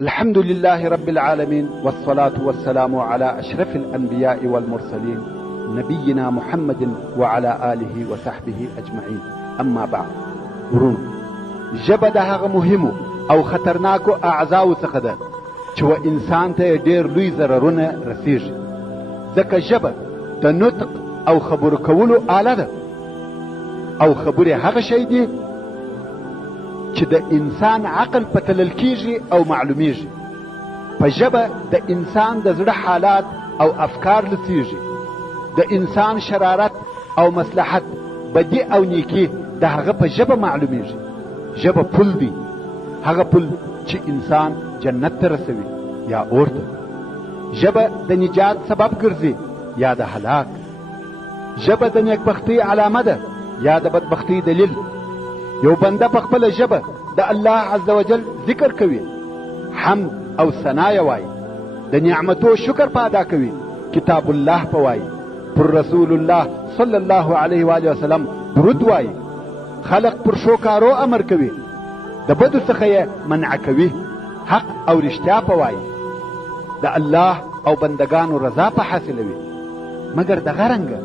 الحمد لله رب العالمين، والصلاة والسلام على أشرف الأنبياء والمرسلين نبينا محمد وعلى آله وصحبه أجمعين. أما بعد، ورونو ژبه د هغه مهمو او خطرناکو اعضاو څخه ده چې و انسان ته ډېر لوی ضررونه رسیږي، ځکه ژبه د نطق او خبرو کولو آله ده، او خبرې هغه شی دی چې د انسان عقل په تلل کیږي او معلومیږي. په ژبه د انسان د زړه حالات او افکار لڅیږي، د انسان شرارت او مصلحت، بدی او نیکی د هغه په ژبه معلومیږي. ژبه پل دی، هغه پل چې انسان جنت ته رسوي یا اور ته. ژبه د نجات سبب ګرځي یا د هلاک. ژبه د نیکبختۍ علامه ده یا د بدبختۍ دلیل. یو بنده په خپله ژبه د الله عز وجل ذکر کوي، حمد او ثنا یې وایي، د نعمتو شکر په ادا کوي، کتاب الله په وایي، پر رسول الله صلی الله علیه و آله وسلم درود وایي، خلق پر شوکارو امر کوي، د بدو څخه یې منع کوي، حق او رښتیا په وایي، د الله او بندگانو رضا په حاصلوي. مګر دغه رنګه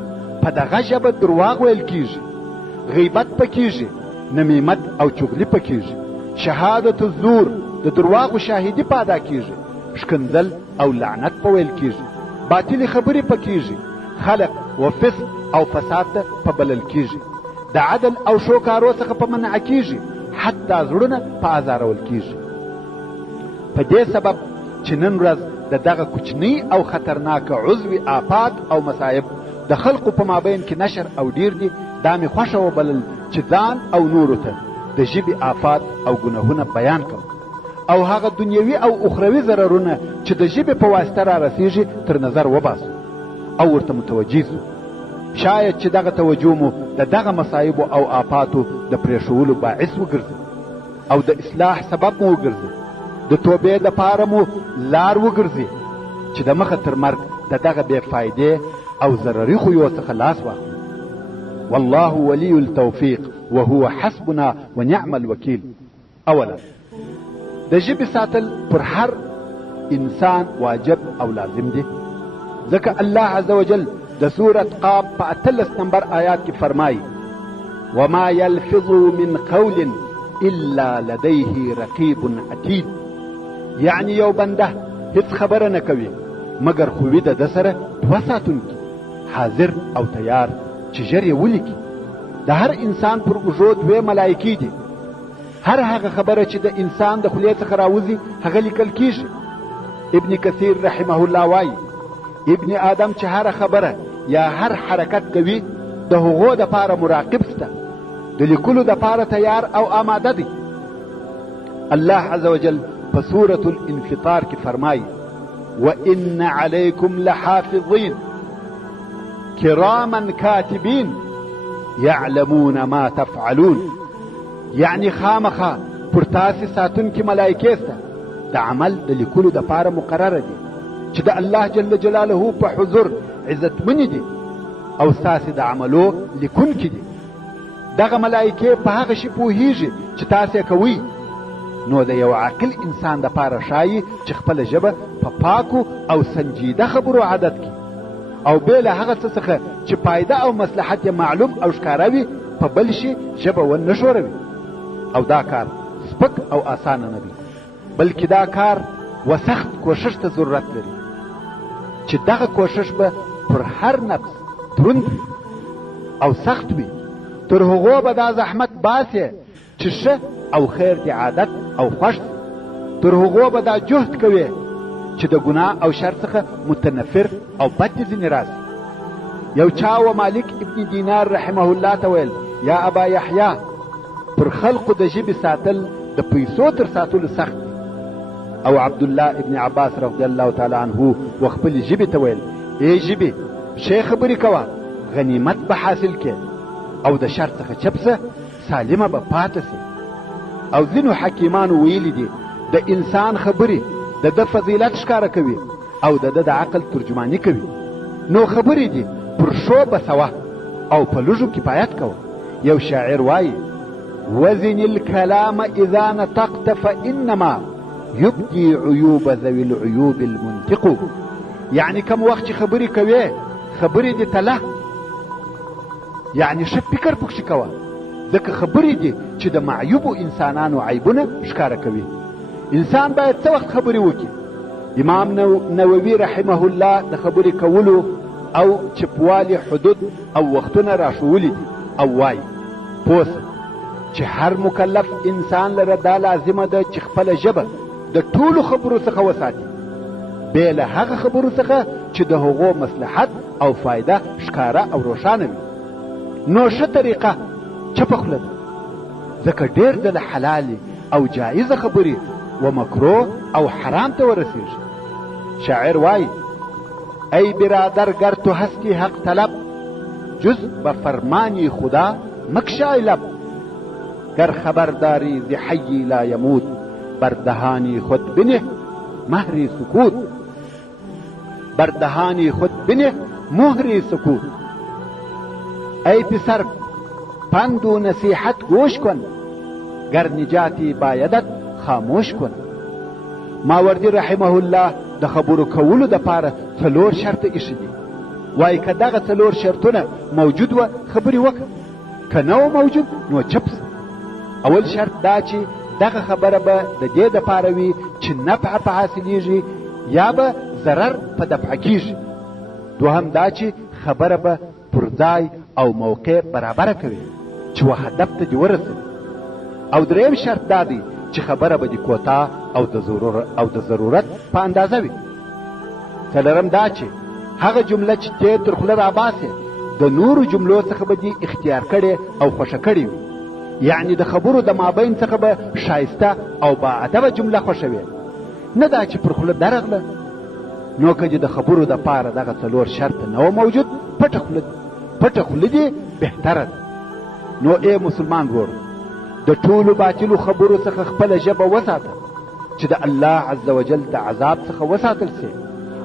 په دغه ژبه درواغ ویل کیږي، غیبت پکیږي، نمیمت او چغلي پکیږي، شهادت الزور د درواغو شاهدي په ادا کیږي، شکنځل او لعنت په ویل کیږي، باطلې خبرې پکیږي، خلق و فسق او فساد ته په بلل کیږي، د عدل او شوکارو څخه په منع کیږي، حتی زړونه په ازارول کیږي. په دې سبب چې نن ورځ د دغه کوچنی او خطرناک عضوي آفات او مصائب د خلقو په مابین کې نشر او ډیر دي، دا مې خوښه وبلل چې ځان او نورو ته د ژبې آفات او ګناهونه بیان کړم، او هغه دنیوي او اخروي ضررونه چې د ژبې په واسطه را رسیږي تر نظر وباسو او ورته متوجه سو. شاید چې دغه توجه مو د دغه مصایبو او آفاتو د پرېښولو باعث وګرځي او د اصلاح سبب مو وګرځي، د توبې دپاره مو لار وګرځي چې د مخه تر مرګ د دغه بې فایدې او ضرري خویو څخه لاس واخلو. والله ولي التوفیق وهو حسبنا ونعم الوکیل. اولا، د ژبې ساتل پر هر انسان واجب او لازم دی، ځکه الله عز وجل د سورة قاف په 18 نمبر آیات کې فرمایي: وما يلفظ من قول الا لديه رقیب عتید. یعنی یو بنده هیڅ خبره نه کوي مګر خوی د ده سره دوه ساتونکي حاضر او تیار چې ژر یې ولیکي. د هر انسان پر اوږو دوې ملایکې دي، هر هغه خبره چې د انسان د خولې څخه راوځي هغه لیکل کیږي. ابن کثیر رحمه الله وایي: ابن آدم چې هر خبره یا هر حرکت کوي د هغو دپاره مراقب شته، د لیکلو دپاره تیار او آماده دی. الله عز وجل په سورة الانفطار کې فرمایي: وإن عليكم لحافظين كراما كاتبين يعلمون ما تفعلون. یعنی خامخا پر تاسې ساتونکي ملایکې سته، د عمل د لیکلو دپاره مقرره دي چې د الله جل جلاله په حضور عزتمنې دي او ستاسې د عملو لیکونکي دي. دغه ملایکې په هغه شي پوهیږي چې تاسې کوئ. نو د یو عاقل انسان دپاره ښایي چې خپله ژبه په پاکو او سنجیده خبرو عادت کړي او بې له هغه څه څخه چې فایده او مصلحت یې معلوم او ښکاره وي په بل شي ژبه ونه ښوروي. او دا کار سپک او اسانه نه دی، بلکې دا کار و سخت کوشش ته ضرورت لري چې دغه کوشش به پر هر نفس دروند وي او سخت وي. تر هغو به دا زحمت باسي چې ښه او خیر دې عادت او خوښ، تر هغو به دا جهد کوي چې د ګناه او شر څخه متنفر او بد دې ځینې راسي. یو چا و مالک ابن دینار رحمه الله ته ویل: یا ابا یحیی، پر خلقو د ژبې ساتل د پیسو تر ساتلو سخت دی. او عبدالله ابن عباس رضی الله تعالی عنه و خپلې ژبې ته ویل: ای ژبې، ښې خبرې کوه، غنیمت به حاصل کې او د شر څخه چپسه سالمه به پاته سي. او ځینو حکیمانو ویلي دي د انسان خبرې د ده فضیلت ښکاره کوي او د ده د عقل ترجماني کوي. نو خبرې دي پر شو بسوه او په لږو کفایت کوه. یو شاعر وایي: وزن الكلام اذا نطقت فانما يبدي عيوب ذوي العيوب المنطق. يعني کم وخت چې خبرې کوي خبرې دې تله، يعني ښه فکر پکښې کوه، ځکه خبرې دي چې د معیوبو انسانانو عیبونه ښکاره کوي. انسان باید څه وخت خبرې وکړي؟ امام نووي رحمه الله د خبرې کولو او چپوالي حدود او وختونه راښولي دي او وایي پوه چې هر مکلف انسان لره دا لازمه ده چې خپله ژبه د ټولو خبرو څخه وساتي، بې له هغه خبرو څخه چې د هغو مصلحت او فایده ښکاره او روښانه وي. نو ښه طریقه چپه خوله ده، ځکه ډېر ځله حلالې او جایزه خبرې و مکروه او حرام ته ورسېږي. شاعر وایي ای برادر گر تو هستی حق طلب، جز به فرمانی خدا مکشای لب. گر خبرداری ز حی لا یموت، بر دهانی خود بنه مهر سکوت. بر دهانی خود بنه مهر سکوت. ای پسر پند و نصیحت گوش کن، گر نجاتی بایدت خاموش کن. ماوردی رحمه الله د خبرو کولو د پاره 4 شرط ایښي دي. وایي که دغه 4 شرطونه موجود و خبرې وکړه، که نه و موجود نو چپ سه. اول شرط دا چې دغه خبره به د دې دپاره وي چې نفع په حاصلیږي یا به ضرر په دفع کیږي. دوهم دا چې خبره به پر ځای او موقع برابره کوي چې و هدف ته دې ورسوي. او دریم شرط دا دی چې خبره به دې کوتاه او د ضرورت په اندازه وي. څلورم دا چې هغه جمله چې ته تر خوله راباسې د نورو جملو څخه به دې اختیار کړې او خوښه کړې وي. یعنی د خبرو د مابین څخه به ښایسته او باادبه جمله خوښوي، نه دا چې پر خوله درغله. نو که دې د خبرو دپاره دغه 4 شرط نه و موجود، پټه خوله دې بهتره ده. نو ای مسلمان ورور، د ټولو باطلو خبرو څخه خپله ژبه وساته چې د الله عز وجل د عذاب څخه وساتل سي،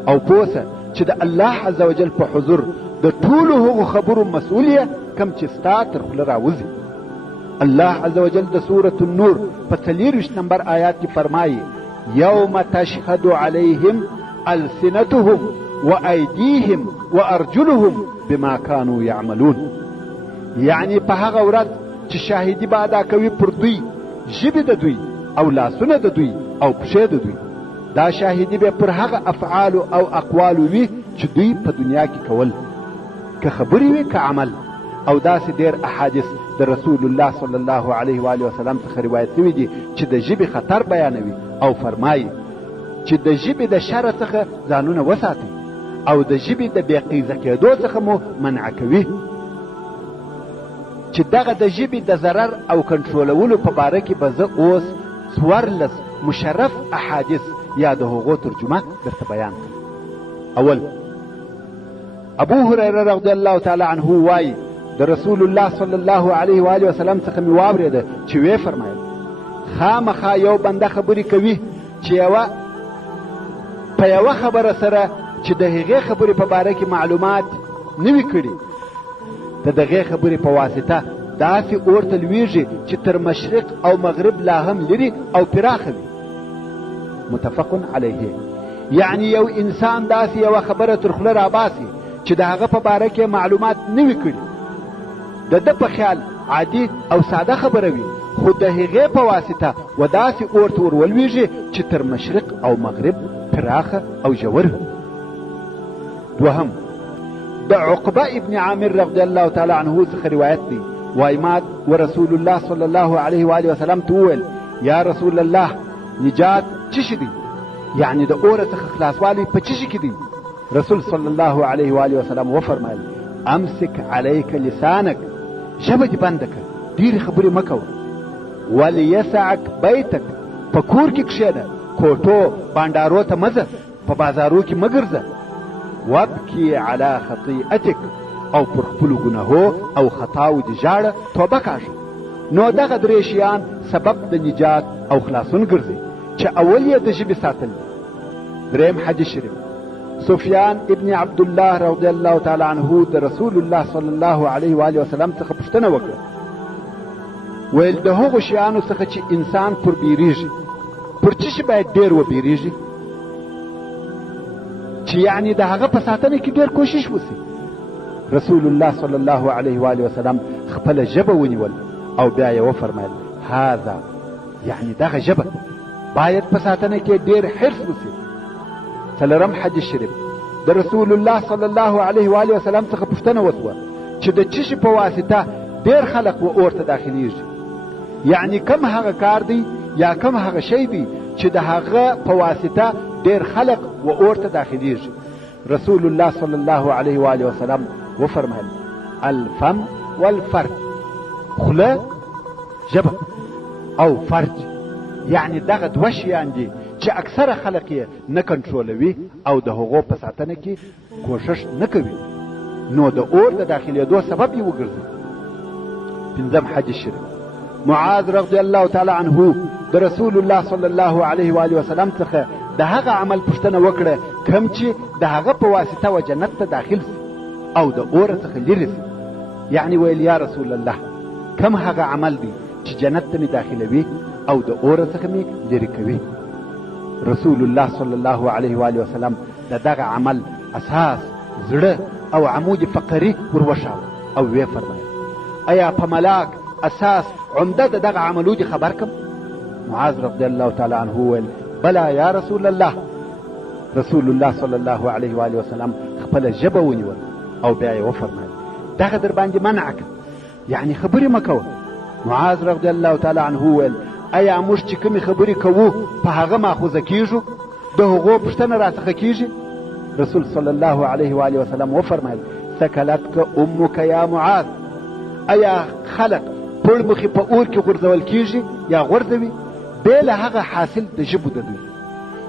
او پوه سه چې د الله عز وجل په حضور د ټولو هغو خبرو مسؤل یې کم چې ستا تر خوله راوځي. الله عز وجل د سورة النور په 24 نمبر آیات کې فرمایي یوم تشهد علیهم السنتهم وایدیهم وارجلهم بما كانوا یعملون. یعنی په هغه ورځ چې شاهدی به ادا کوي پر دوی ژبې د دوی او لاسونه د دوی او پښې د دوی. دا شاهدی به پر هغه افعالو او اقوالو وي چې دوی په دنیا کې کول، که خبرې وي که عمل. او داسې ډېر احادیث د رسول الله صلی الله علیه و آله وسلم څخه روایت شوي دي چې د ژبې خطر بیانوي او فرمایي چې د ژبې د شر څخه ځانونه وساتئ او د ژبې د بېقیزه کېدو څخه مو منع کوي. چې دغه د ژبې د ضرر او کنټرولولو په باره کې به زه اوس 14 مشرف احادیث یا د هغو ترجمه درته بیان کړم. اول، ابو هریره رضی الله تعالی عنه وایي د رسول الله صلی الله علیه و آله وسلم څخه مې واورېده چې ویې فرمایل خامخا یو بنده خبرې کوي چې په یوه خبره سره چې د هغې خبرې په باره کې معلومات نه وي کړي، د دغې خبرې په واسطه داسې اور ته لویږي چې تر مشرق او مغرب لا هم لري او پراخه وي. متفق علیه. یعنی یو انسان داسې یوه خبره تر خوله راباسي چې د هغه په باره کې معلومات نه وي کړي، د ده په خیال عادي او ساده خبره وي، خو د هغې په واسطه و داسې اور ته ور ولویږي چې تر مشرق او مغرب پراخه او ژور وي. دوهم، د عقبه ابن عامر رضی الله تعالی عنه څخه روایت دی، وایي ما ورسول الله صلی الله علیه و آله وسلم ته وویل یا رسول الله نجات څه شي دی؟ یعنی د اوره څخه خلاصوالی په څه شي کې دی؟ رسول صلی الله علیه و آله وسلم وفرمایل امسک علیک لسانک، ژبه دې بنده کړه، ډېرې خبرې مه کوه. ولیسعک بیتک، په کور کې کښېنه، کوټو بانډارو ته مه ځه، په بازارو کې مه ګرځه. وابکی علی خطیئتک، او پر خپلو ګناهو او خطاو دې ژاړه، توبه کاږه. نو دغه 3 شیان سبب د نجات او خلاصون ګرځي چې اول یې د ژبې ساتل. دریم حدیث شریف، سفیان ابن عبدالله رضی الله تعالی عنه د رسول الله صلی الله علیه و آله وسلم څخه پوښتنه وکړه، ویل د هغو شیانو څخه چې انسان پر بیریږي پر څه شي باید ډېر وبېرېږي چې یعنی د هغه په ساتنه کې ډېر کوشش وسي. رسول الله صلی الله علیه و آله وسلم خپله ژبه ونیول او بیا یې وفرمایل هذا یعنی دغه ژبه باید په ساتنه کې ډېر حرص وسي. څلورم حدیث شریف د رسول الله صلی الله علیه و آله وسلم څخه پوښتنه وسوه چې د څه شي په واسطه ډېر خلق و اور ته داخلیږي، یعنی کم هغه کار دی یا کم هغه شی دی چې د هغه په واسطه ډېر خلق و اور ته داخلیږي. رسول الله صلی الله علیه و آله وسلم وفرمایل الفم والفرج، خوله، ژبه او فرج، یعنی دغه دوه شیان دي چې اکثره خلق یې نه کنټرولوي او د هغو په ساتنه کې کوشش نه کوي، نو د اور د داخلېدو سبب یې وګرځي. پنځم حدیث شریف معاذ رضی الله تعالی عنه د رسول الله صلی الله علیه و آله وسلم څخه د هغه عمل پوښتنه وکړه کوم چې د هغه په واسطه و جنت ته داخل سي او د اور څخه لرې سي. یعنی ویل یا رسول الله کوم هغه عمل دی چې جنت ته مې داخلوي او د اور څخه مې لرې کوي. رسول الله صلی الله علیه و آله وسلم د دغه عمل اساس، زړه او عمود فقري وروښاوه او ویې فرمایل ایا په ملاک اساس عمده د دغه عملو دي خبر کم؟ معاذ رضی الله تعالی عنه ویل بلا یا رسول الله. رسول الله صلی الله علیه و آله وسلم خپله ژبه ونیول او بیا یې وفرمایل دغه در باندې منع کړه، یعنی خبرې مه کوه. معاذ رضی الله تعالی عنه ویل ایا موږ چې کومې خبرې کوو په هغه ماخوذه کیږو، د هغو پوښتنه راڅخه کیږي؟ رسول صلی الله علیه و آله وسلم وفرمایل ثکلتک امک یا معاذ، ایا خلق پړ مخې په اور کې غورځول کیږي یا غورځوي؟ بې له هغه حاصل د ژبو د دوی،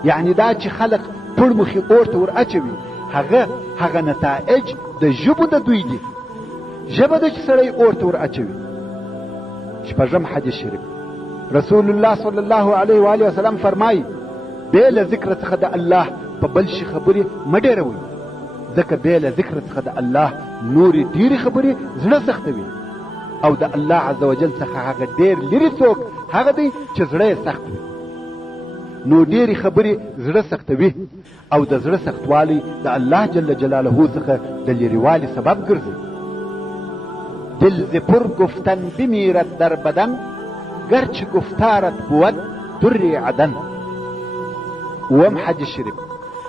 یعنی دا چې خلق پړ مخې اور ته ور اچوي هغه نتایج د ژبو د دوی دي. ژبه ده چې سړی اور ته ور اچوي. شپږم حدیث شریف رسول الله صلی الله علیه و آله وسلم فرمایي بې له ذکر څخه د الله په بل شي خبرې مه ډېروئ، ځکه بې له ذکر څخه د الله نورې ډېرې خبرې زړه سختوي او د الله عز وجل څخه هغه ډېر لرې څوک هغه دی چې زړه یې سخت وي. نو ډېرې خبرې زړه سختوي او د زړه سختوالی د الله جل جلاله څخه د لرېوالي سبب ګرځي. دل ز پر گفتن بمیرد در بدن گرچه گفتارت بود در عدن. اوم حدیث شریف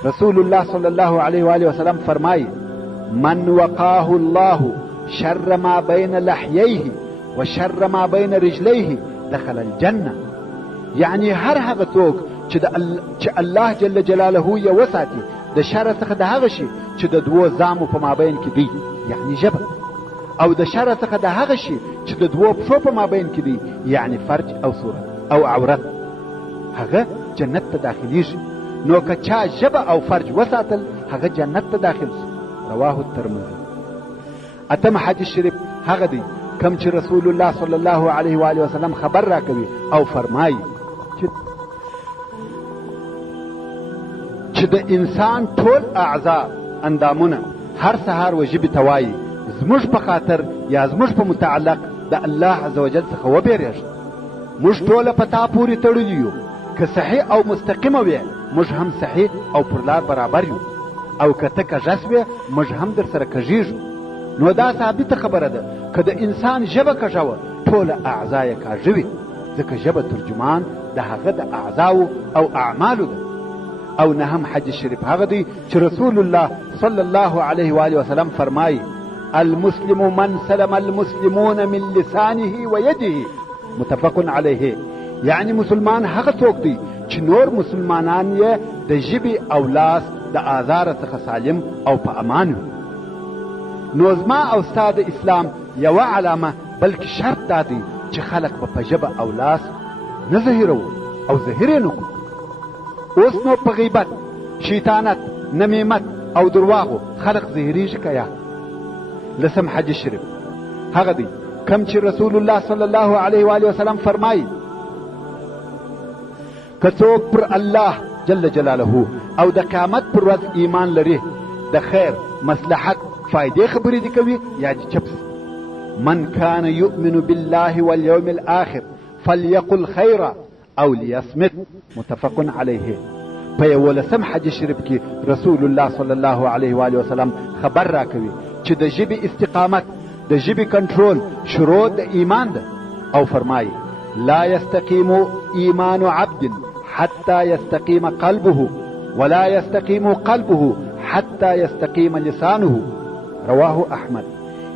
رسول الله صلی الله علیه و آله وسلم فرمایي من وقاه الله شر ما بین لحییه و شر ما بین رجلیه دخل الجنه، یعنی هر هغه څوک چې الله جل جلاله یې وساتي د شر څخه د هغه شي چې د دوو زامو په مابین کې دی، یعنی ژبه، او د شر څخه د هغه شي چې د دوو پښو په مابین کې دی، یعنی فرج او صورت او عورت، هغه جنت ته داخلیږي. نو که چا ژبه او فرج وساتل هغه جنت ته داخل شي. رواه الترمذي. اتم حدیث شریف هغه دی کم چې رسول الله صلی الله علیه و آله وسلم خبر راکوي او فرمایي چې د انسان ټول اعضاء اندامونه هر سهار و ژبې ته وایي زموږ په خاطر یا زموږ په متعلق د الله عز وجل څخه وبېرېږه. موږ ټوله په تا پورې تړلي یو، که صحیح او مستقیمه وې موږ هم صحیح او پر لار برابر یو، او که ته کږه سوې موږ هم در سره کږېږو. نو دا ثابته خبره ده که د انسان ژبه کږه وه ټوله اعضا یې کاږه وي، ځکه ژبه ترجمان د هغه د اعضاو او اعمالو ده. او نهم حدیث شریف هغه دی چې رسول الله صلی الله علیه و آله وسلم فرمایي المسلم من سلم المسلمون من لسانه و یده، متفق علیه، یعنی مسلمان هغه څوک دی چې نور مسلمانان یې د ژبې او لاس د آزار څخه سالم او په امان وي. نو زما او ستا د اسلام یوه علامه بلکې شرط دا دی چې خلق به په ژبه او لاس نه ظاهروو او ظاهر یې نه کړو. اوس نو په غیبت، شیطانت، نمیمت او درواغو خلق ظاهریږي که یا؟ لسم حدیث شریف هغه دی کم چې رسول الله صلی الله علیه و آله وسلم فرمایي که څوک پر الله جل جلاله او د قیامت پر ورځ ایمان لري د خیر، مصلحت، فائدې خبرې دي کوي یا دي چپس. من کان یؤمن بالله والیوم الاخر فلیقل خیرا او لیصمت متفق علیه. په 11 حدیث شریف کې رسول الله صلی الله علیه و آله وسلم خبر راکوي چې د ژبې استقامت، د ژبې کنټرول شروع د ایمان ده، او فرمایي لا يستقيم ایمان عبد حتى يستقيم قلبه ولا يستقيم قلبه حتى يستقيم لسانه. رواه احمد.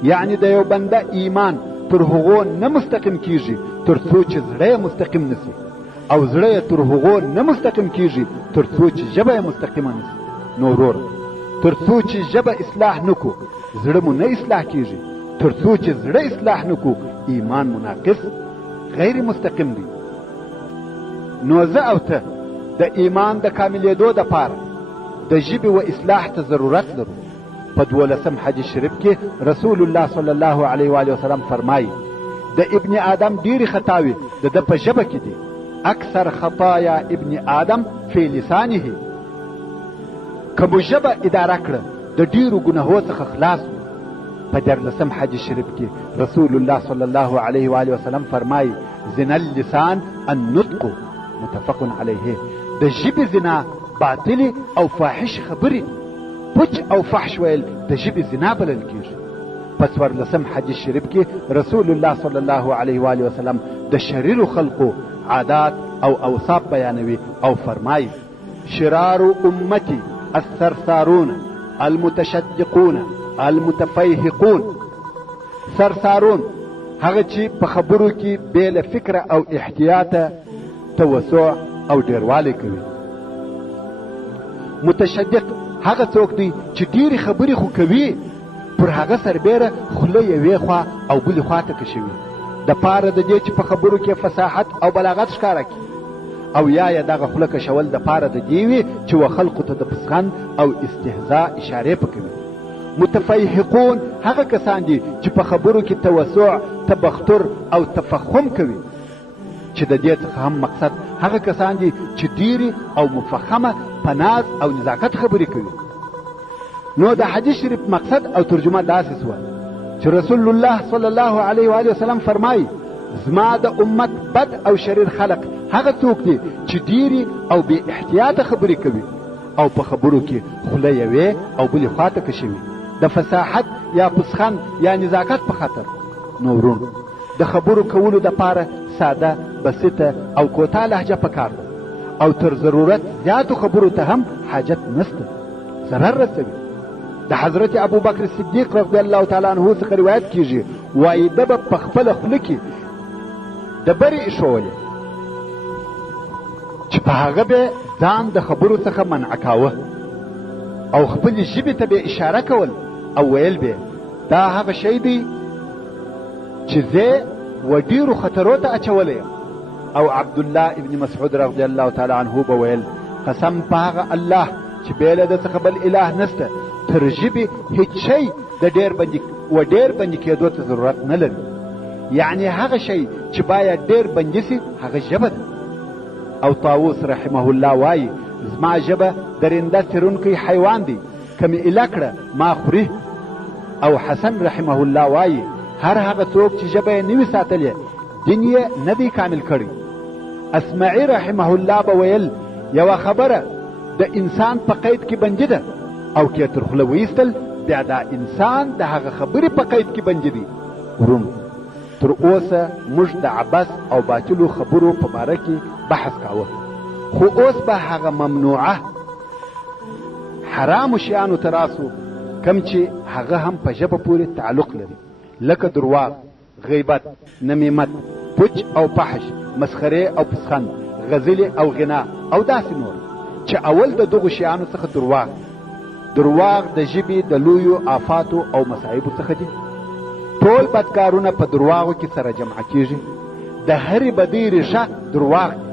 یعنی د یو بنده ایمان تر هغو نه مستقیم کیږي تر څو چې زړه مستقیم نسی، او زړه تر هغو نه مستقیم کیږي تر څو چې ژبه مستقیمه نسی. نو ورور، تر څو چې ژبه اصلاح نکو زړه مو نه اصلاح کیږي، تر څو چې زړه اصلاح نکو ایمان مناقص غیر مستقیم دی. نو زه او ته د ایمان د کاملېدو دپاره د ژبې و اصلاح ته ضرورت لرو. په 12 حدیث شریف کې رسول الله صلی الله علیه و آله وسلم فرمایي د ابن آدم ډېرې خطاوې د ده په ژبه کې دي. اکثر خطایا ابن آدم فی لسانه. که مو ژبه اداره کړه د ډېرو ګناهو څخه خلاص وو. په 14 حدیث شریف کې رسول الله صلی الله علیه و آله وسلم فرمایي زنا اللسان النطق متفق علیه. د ژبې زنا باطلې او فاحش خبرې، پچ او فحش ویل د ژبې زنا بلل کېږي. په 14 حدیث شریف کې رسول الله صلی الله علیه و آله وسلم د شریرو خلقو عادات او اوصاف بیانوي او فرمایي شرار امتی السرسارون المتشدقون المتفیهقون. سرسارون هغه چې په خبرو کې بې له فکره او احتیاطه توسع او ډیروالی کوي. متشدق هغه څوک دی چې ډیرې خبرې خو کوي، پر هغه سربیره خوله یوې خوا او بلې خوا ته کشوي د پاره د دې چې په خبرو کې فصاحت او بلاغت ښکاره کړي، او یا دغه خوله کشول د پاره د دې وي چې و خلقو ته د پسخند او استهزاء اشارې پکوي. متفیهقون هغه کسان دي چې په خبرو کې توسع، تبختر او تفخم کوي، چې د دې څخه هم مقصد هغه کسان دي چې ډیرې او مفخمه په ناز او نزاکت خبرې کوي. نو د حدیث شریف مقصد او ترجمه داسې سوه چې رسول الله صلی الله علیه و آله وسلم فرمایي زما د امت بد او شریر خلق هغه څوک دي چې ډیرې او بې احتیاطه خبرې کوي او په خبرو کې خوله یوې او بلې خوا ته کشوي د فصاحت یا پسخند یا نزاکت په خاطر. نو ورونو، د خبرو کولو دپاره ساده، بسیطه او کوتاه لهجه پکار ده، او تر ضرورت زیاتو خبرو ته هم حاجت نسته، ضرر رسوي. د حضرت ابو بکر صدیق رضی الله تعالی عنه څخه روایت کیږي وایي ده به په خپله خوله کې د برې ایښولې چې په هغه به ځان د خبرو څخه منع کاوه، او خپلې ژبې ته به اشاره کول او ویل به دا هغه شی دی چې زه و ډیرو خطرو ته اچولی یم. او عبدالله ابن مسعود رضی الله تعالی عنه به ویل قسم په هغه الله چې بې له ده څخه بل اله نسته، تر ژبې هیڅ شی د ډېر بندي کېدو ته ضرورت نه لري. یعنی هغه شی چې باید ډېر بندي سي هغه ژبه ده. او طاووس رحمه الله وایي زما ژبه درنده څیرونکی حیوان دی، که مې ایله کړه ما خوري. او حسن رحمه الله وایي هر هغه څوک چې ژبه یې نه وي ساتلې دین یې نه دی کامل کړی. اسمعي رحمه الله به ویل یوه خبره د انسان په قید کې بندي ده، او که تر خوله ویستل بیا دا انسان د هغه خبرې په قید کې بندي دي. ورونو، تر اوسه موږ د عبث او باطلو خبرو په باره کې بحث کاوه، خو اوس به هغه ممنوعه حرامو شیانو ته راسو کم چې هغه هم په ژبه پورې تعلق لري، لکه درواغ، غیبت، نمیمت، پوچ او فحش، مسخره او پسخند، غزل او غنا او داسې نور، چې اول د دغو شیانو څخه درواغ د ژبې د لویو آفاتو او مصائبو څخه دي. ټول بدکارونه په درواغو کې سره جمع کیږي. د هرې بدۍ ریښه درواغ دي.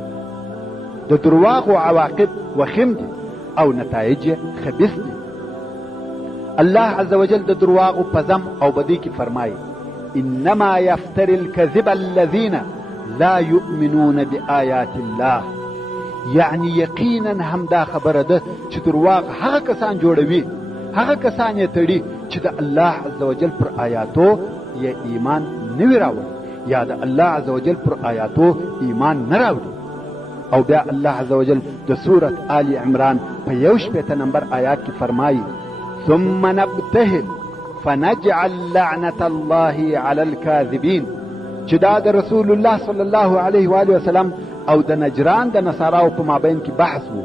د درواغو عواقب وخیم دي او نتایج خبیث دي. الله عز وجل د درواغو په ذم او بدۍ کې فرمایي انما یفتری الکذب الذین لا یؤمنون بآیات الله. یعنی یقینا همدا خبره ده چې درواغ هغه کسان جوړوي، هغه کسان یې تړي چې د الله عز وجل پر آیاتو یا ایمان نه وي راوړي، یا د الله عز وجل پر آیاتو ایمان نه راوړي. او بیا الله عزوجل د سورة آل عمران په 1 نمبر آیات کې فرمایي ثم نبتهل فنجعل لعنة الله على الكاذبين، چې دا د رسول الله صلی الله علیه و آله وسلم او د نجران د نصاراو په مابین کې بحث وو،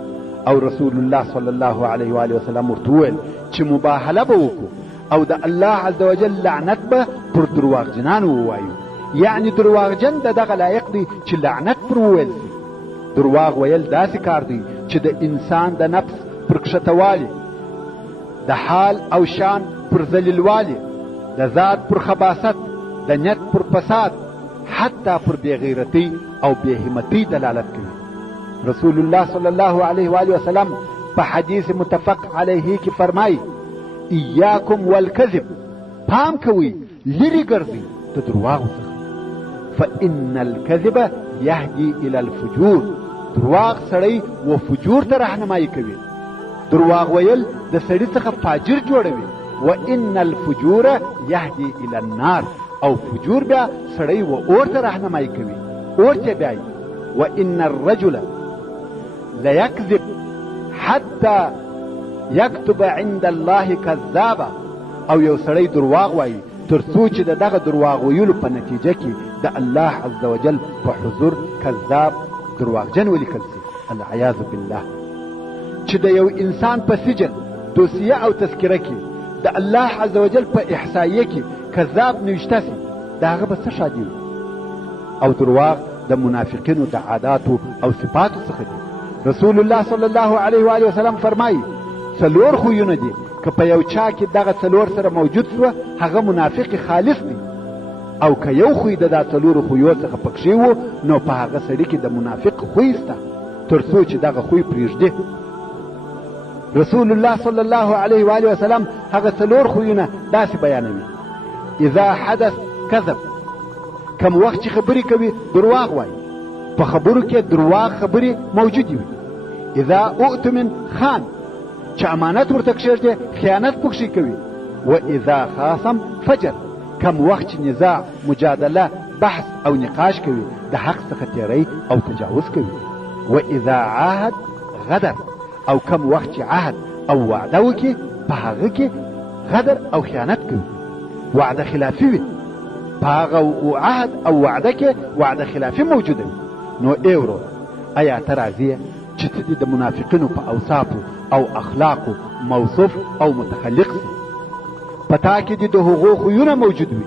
او رسول الله صلی الله علیه و آله وسلم ورته وویل چې مباهله به وکړو او د الله عزوجل لعنت به پر درواغجنانو ووایو. یعنی درواغجن د دغه لایق دی چې لعنت پر وویل شي. درواغ ویل داسې کار دی چې د انسان د نفس پر کښتوالي، د حال او شان پر ذلیلوالي، د ذات پر خباست، د نیت پر فساد، حتی پر بېغیرتۍ او بېهمتۍ دلالت کوي. رسول الله صلی الله علیه و آله وسلم په حدیث متفق علیه کې فرمایي ایاکم والکذب، پام کوئ لرې ګرځئ د درواغو څخه، فإن الكذب يهدي إلى الفجور، درواغ سړی و فجور ته رهنمایي کوي. درواغ ویل د سړي څخه فاجر جوړوي. وإن الفجور يهدي إلى النار، او فجور بیا سړی و اور ته رهنمایي کوي، اور ته بیایي. وإن الرجل ليكذب حتى يكتب عند الله كذابا، او یو سړی درواغ وایي تر څو چې دغه درواغ ویلو په نتیجه کې د الله عز وجل په حضور کذاب درواغجن ولیکل سي. العیاذ بالله. چې د یو انسان په سجن، دوسیه او تذکره کې د الله عز وجل په احصایه کې کذاب نوشته سي، د هغه به څه شادي وي؟ او درواغ د منافقینو د عاداتو او صفاتو څخه دي. رسول الله صلی الله علیه و آله وسلم فرمایي 4 خویونه دي که په یو چا کې دغه 4 سره موجود سوه هغه منافق خالص دی، او که یو خوی د دا 4 خویو څخه پکښې و نو په هغه سړي کې د منافق خوی سته، تر څو چې دغه خوی پرېږدي. رسول الله صلی الله علیه و آله وسلم هغه 4 خویونه داسې بیانوي: اذا حدث کذب، کم وخت چې خبرې کوي درواغ وایي، په خبرو کې درواغ خبرې موجودې وي. اذا اؤتمن خان، چې امانت ورته کښېږدي خیانت پکښې کوي. و اذا خاصم فجر، کم وخت چې نزاع، مجادله، بحث او نقاش کوي د حق څخه تیری او تجاوز کوي. و اذا عاهد غدر، او کم وخت چې عهد او وعده وکړي په هغه کې غدر او خیانت کوي، وعده خلافي وي، په هغه عهد او وعده کې وعده خلافي موجوده وي. نو ای ورور، ایا ته راضي چې ته د منافقینو په اوصافو او اخلاقو موصوف او متخلق سي؟ په تا کې د هغو خویونه موجود وي.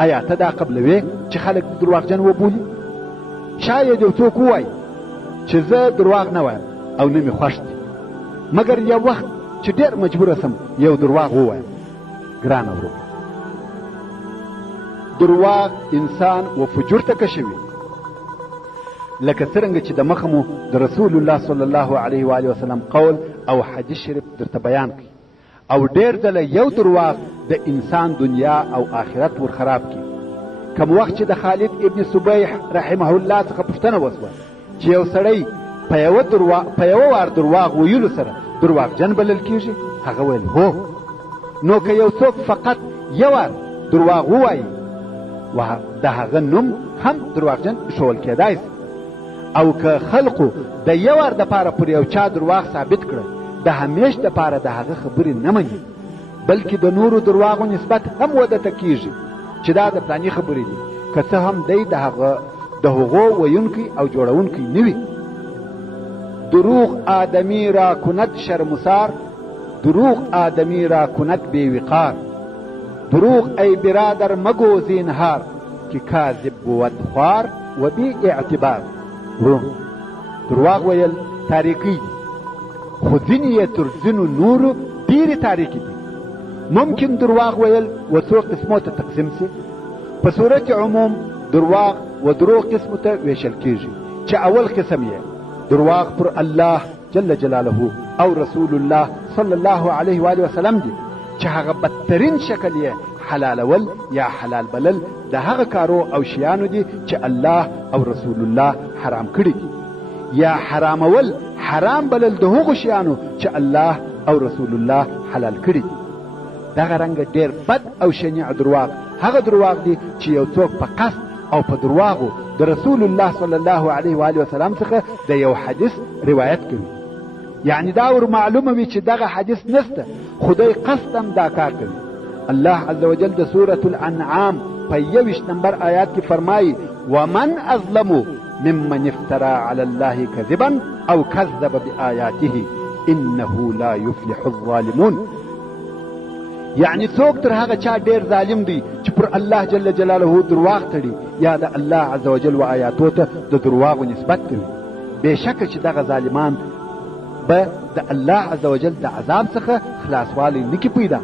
ایا ته دا قبلوې چې خلک درواغجن وبولي؟ شاید یو څوک ووایي چې زه درواغ نه وایم او نه مې خوښ دي، مګر یو وخت چې ډېر مجبوره سم یو درواغ ووایم. ګرانه ورور، درواغ انسان و فجور ته کشوي، لکه څرنګه چې د مخه مو د رسول الله صلی الله علیه و آله وسلم قول او حدیث شریف درته بیان کړي. او ډېر ځله یو درواغ د انسان دنیا او آخرت ور خراب کړي. کم وخت چې د خالد ابن صبیح رحمه الله څخه پوښتنه وسوه چې یو سړی په یو وار درواغ ویلو سره درواغجن بلل کیږي، هغه ویل هو. نو که یو څوک فقط یو وار درواغ ووایي و د هغه نوم هم درواغجن ښول کېدای سي. او که خلقو د یو وار دپاره پر یو چا درواغ ثابت کړه، د همیش دپاره د هغه خبرې نه مني، بلکې د نورو درواغو نسبت هم ودته کیږي چې دا د پلاني خبرې دي، که څه هم دی د هغو ویونکی او جوړونکی نه وي. دروغ آدمی را کند شرمسار، دروغ آدمی را کند بی وقار. دروغ ای برادر مگو زینهار، که کاذب بود خوار و بی اعتبار. درواغ ویل تاریکی دی، خو ځینې یې تر ځینو نورو ډېرې تاریکې دي. ممکن درواغ ویل و څو قسمو ته تقسیم سي. په صورت عموم درواغ و دروغ قسمو ته ویشل کیږي، چې اول قسم یې درواغ پر الله جل جلاله او رسول الله صلی الله علیه و آله وسلم دي، چې هغه بدترین شکل یې حلالول یا حلال بلل د هغه کارو او شیانو دي چې الله او رسول الله حرام کړي دي، یا حرامول حرام بلل د هغو شیانو چې الله او رسول الله حلال کړي دي. دغه رنګه ډېر بد او شنیع درواغ هغه درواغ دي چې یو څوک په قصد او په درواغو د رسول الله صلی الله علیه و آله وسلم څخه د یو حدیث روایت کوي. یعنی دا ور معلومه وي چې دغه حدیث نسته، خدای قصدا دا کار کوي. الله عز وجل د سورة الانعام په 21 نمبر آیات کې فرمایي: ومن اظلم ممن افترى على الله كذبا او كذب بآياته انه لا يفلح الظالمون. یعنی څوک تر هغه چا ډیر ظالم دی چې پر الله جل جلاله درواغ تړي یا د الله عز وجل و آیاتو ته د درواغو نسبت کوي. بېشکه چې دغه ظالمان به د الله عز وجل د عذاب څخه خلاصوالی نکي پیدا.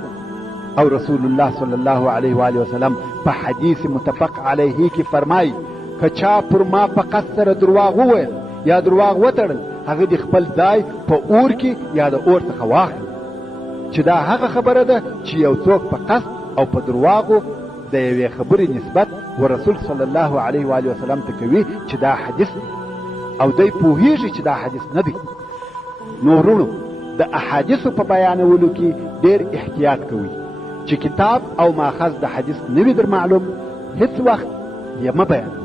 او رسول الله صلی الله علیه و آله وسلم په حدیث متفق علیه کې فرمایي: که چا پر ما په قصد سره درواغ وویل یا درواغ وتړل، هغه د خپل ځای په اور کې یا د اور څخه واخلي. چې دا هغه خبره ده چې یو څوک په قصد او په درواغو د یوې خبرې نسبت و رسول صلی الله علیه و آله وسلم ته کوي چې دا حدیث او دی پوهیږي چې دا حدیث نه دی. نو ورونو، د احادیثو په بیانولو کې ډیر احتیاط کوي چې کتاب او ماخذ د حدیث نه وي در معلوم، هیڅ وخت یې مه بیانوي.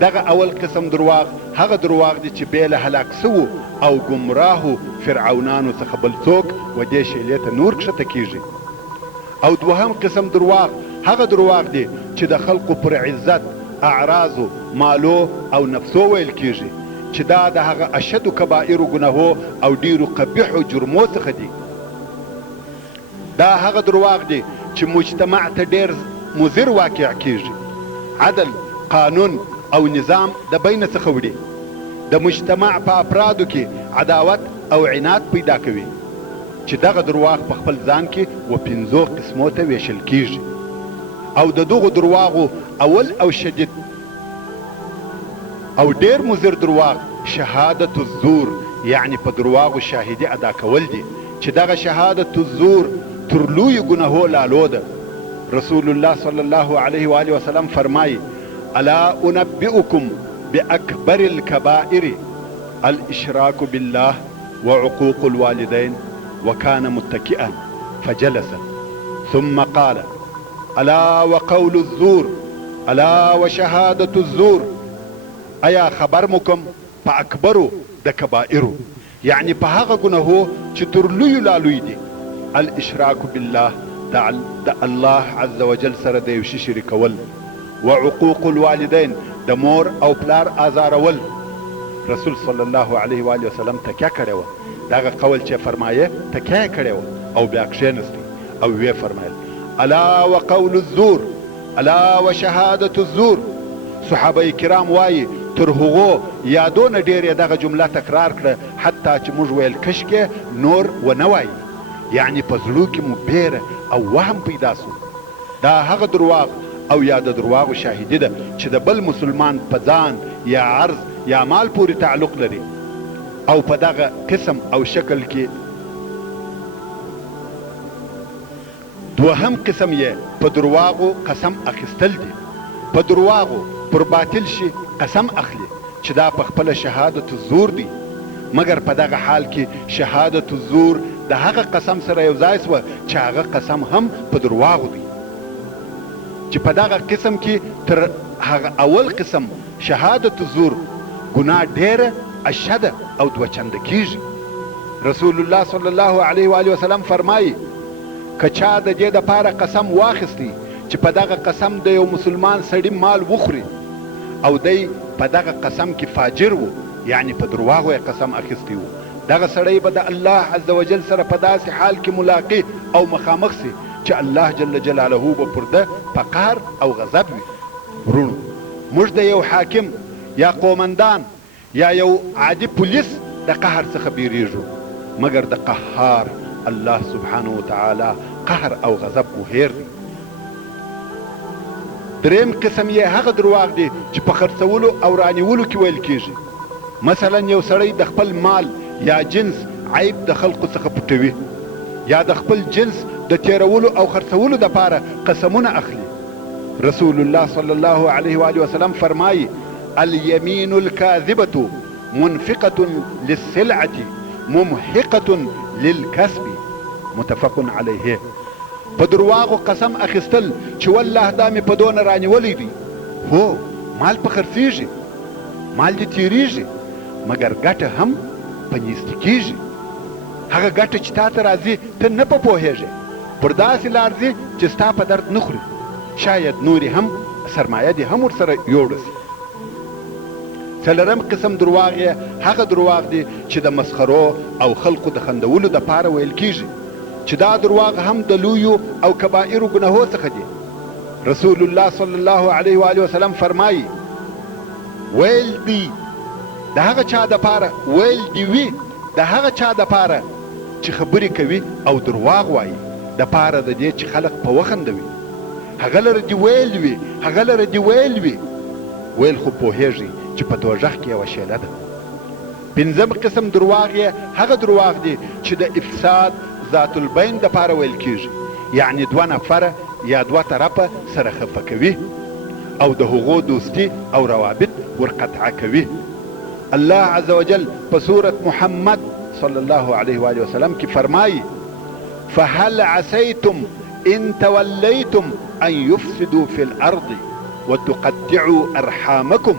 دغه اول قسم درواغ هغه درواغ دي چې بې له هلاک سوو او ګمراهو فرعونانو څخه بل څوک و دې شیلې ته نور کښته کیږي. او دوهم قسم درواغ هغه درواغ دي چې د خلقو پر عزت، اعراضو، مالو او نفسو ویل کیږي، چې دا د هغه اشدو کبائرو ګناهو او ډیرو قبیحو جرمو څخه دي. دا هغه درواغ دي چې مجتمع ته ډیر مضر واقع کیږي. عدل، قانون او نظام د بین څخه وړي. د مجتمع په افرادو کې عداوت او عناد پیدا کوي، چې دغه درواغ په خپل ځان کې و 5 قسمو ته ویشل کیږي. او د دغو درواغو اول او شدید او ډیر مضر درواغ شهادت الزور، یعنی په درواغو شاهدی ادا کول دي، چې دغه شهادت الزور تر لوی ګناهو لالو ده. رسول الله صلی الله علیه و آله وسلم فرمایي: الا انبئكم باکبر الكبائر الاشراك بالله وعقوق الوالدين وكان متكئا فجلس ثم قال: الا وقول الزور الا وشهادة الزور. ایا خبر مکم په اکبرو د کبائرو، یعنی په هغه ګناهو چې تر لوی لالوی دي. الاشراك بالله، د الله عز وجل سره د یو شي شریکول. وعقوق الوالدین، د مور او پلار آزارول. رسول صلی الله علیه و آله وسلم تکیه کړې وه. دغه قول چې فرمایه تکیه کړې وه او بیا کښېنستی او ویې فرمایل: الا وقول الزور الا وشهادة الزور. صحابه کرام وایي تر هغو یادونه ډېر یې دغه جمله تکرار کړه حتی چې موږ ویل کشکې نور ونه وایي، یعنی په زړو کې مو بیره او وهم پیدا سو. دا هغه درواغ او یا د درواغو شاهدي ده چې د بل مسلمان په ځان یا عرض یا مال پورې تعلق لري. او په دغه قسم او شکل کې دوهم قسم یې په درواغو قسم اخیستل دي. په درواغو پر باطل شي قسم اخلي چې دا په خپله شهادت الزور دي، مګر په دغه حال کې شهادت الزور د هغه قسم سره یو ځای سوه چې هغه قسم هم په درواغو دی. چې په دغه قسم کې تر هغه اول قسم شهادت الزور ګناه ډیره اشده او دوه چنده کیږي. رسول الله صلی الله علیه و آله وسلم فرمایي: که چا د دې دپاره قسم واخیستی چې په دغه قسم د یو مسلمان سړي مال وخوري او دی په دغه قسم کې فاجر و، یعنی په درواغو یې قسم اخیستی و، دغه سړی به د الله عز وجل سره په داسې حال کې ملاقي او مخامخ سي چې الله جل جلاله به پر ده په قهر او غضب وي. ورونو، موږ د یو حاکم یا قومندان یا یو عادي پولیس د قهر څخه بیریږو، مګر د قهار الله سبحانه وتعالی قهر او غضب مو هیر دی. دریم قسم یې هغه درواغ دی چې په خرڅولو او رانیولو کې ویل کیږي. مثلا یو سړی د خپل مال یا جنس عیب د خلقو څخه پټوي، یا د خپل جنس د تیرولو او خرڅولو دپاره قسمونه اخلي. رسول الله صلی الله علیه و آله وسلم فرمایي: الیمین الکاذبة منفقة للسلعة ممحقة للکسب. متفق علیه. په درواغو قسم اخیستل چې والله دا مې په دونه رانیولی دی، هو مال په خرڅېږي، مال دې تېرېږي، مګر ګټه هم په نیستي کېږي. هغه ګټه چې تا ته راځي ته نه په پوهېږې، پر داسې لار ځي چې ستا په درد نه خوري. شاید نورې هم سرمایه دې هم ورسره یوړه سي. څلرم قسم درواغ یې هغه درواغ دي چې د مسخرو او خلقو د خندولو دپاره ویل کېږي، چې دا درواغ هم د لویو او کبائرو ګناهو څخه دي. رسول الله صلی الله علیه و وسلم فرمایي ویل دی د هغه چا دپاره، ویل دی وي د هغه چا دپاره چې خبرې کوي او درواغ وایي، دپاره د دې چې خلق په وخندوي. هغه لره دې ویل وي، هغه لره دې ویل وي، ویل خو پوهېږي چې په دوژخ کې یوه شیله ده. پنځم قسم درواغ یې هغه درواغ دي چې د افساد ذات البین دپاره ویل کېږي، یعنی دوه نفره یا دوه طرفه سره خفه کوي او د هغو دوستي او روابط ورقطعه کوي. الله عز وجل په سورة محمد صلی الله علیه و وسلم کې فرمایي فهل عسیتم ان تولیتم ان یفسدوا فی الارض وتقطعوا ارحامکم.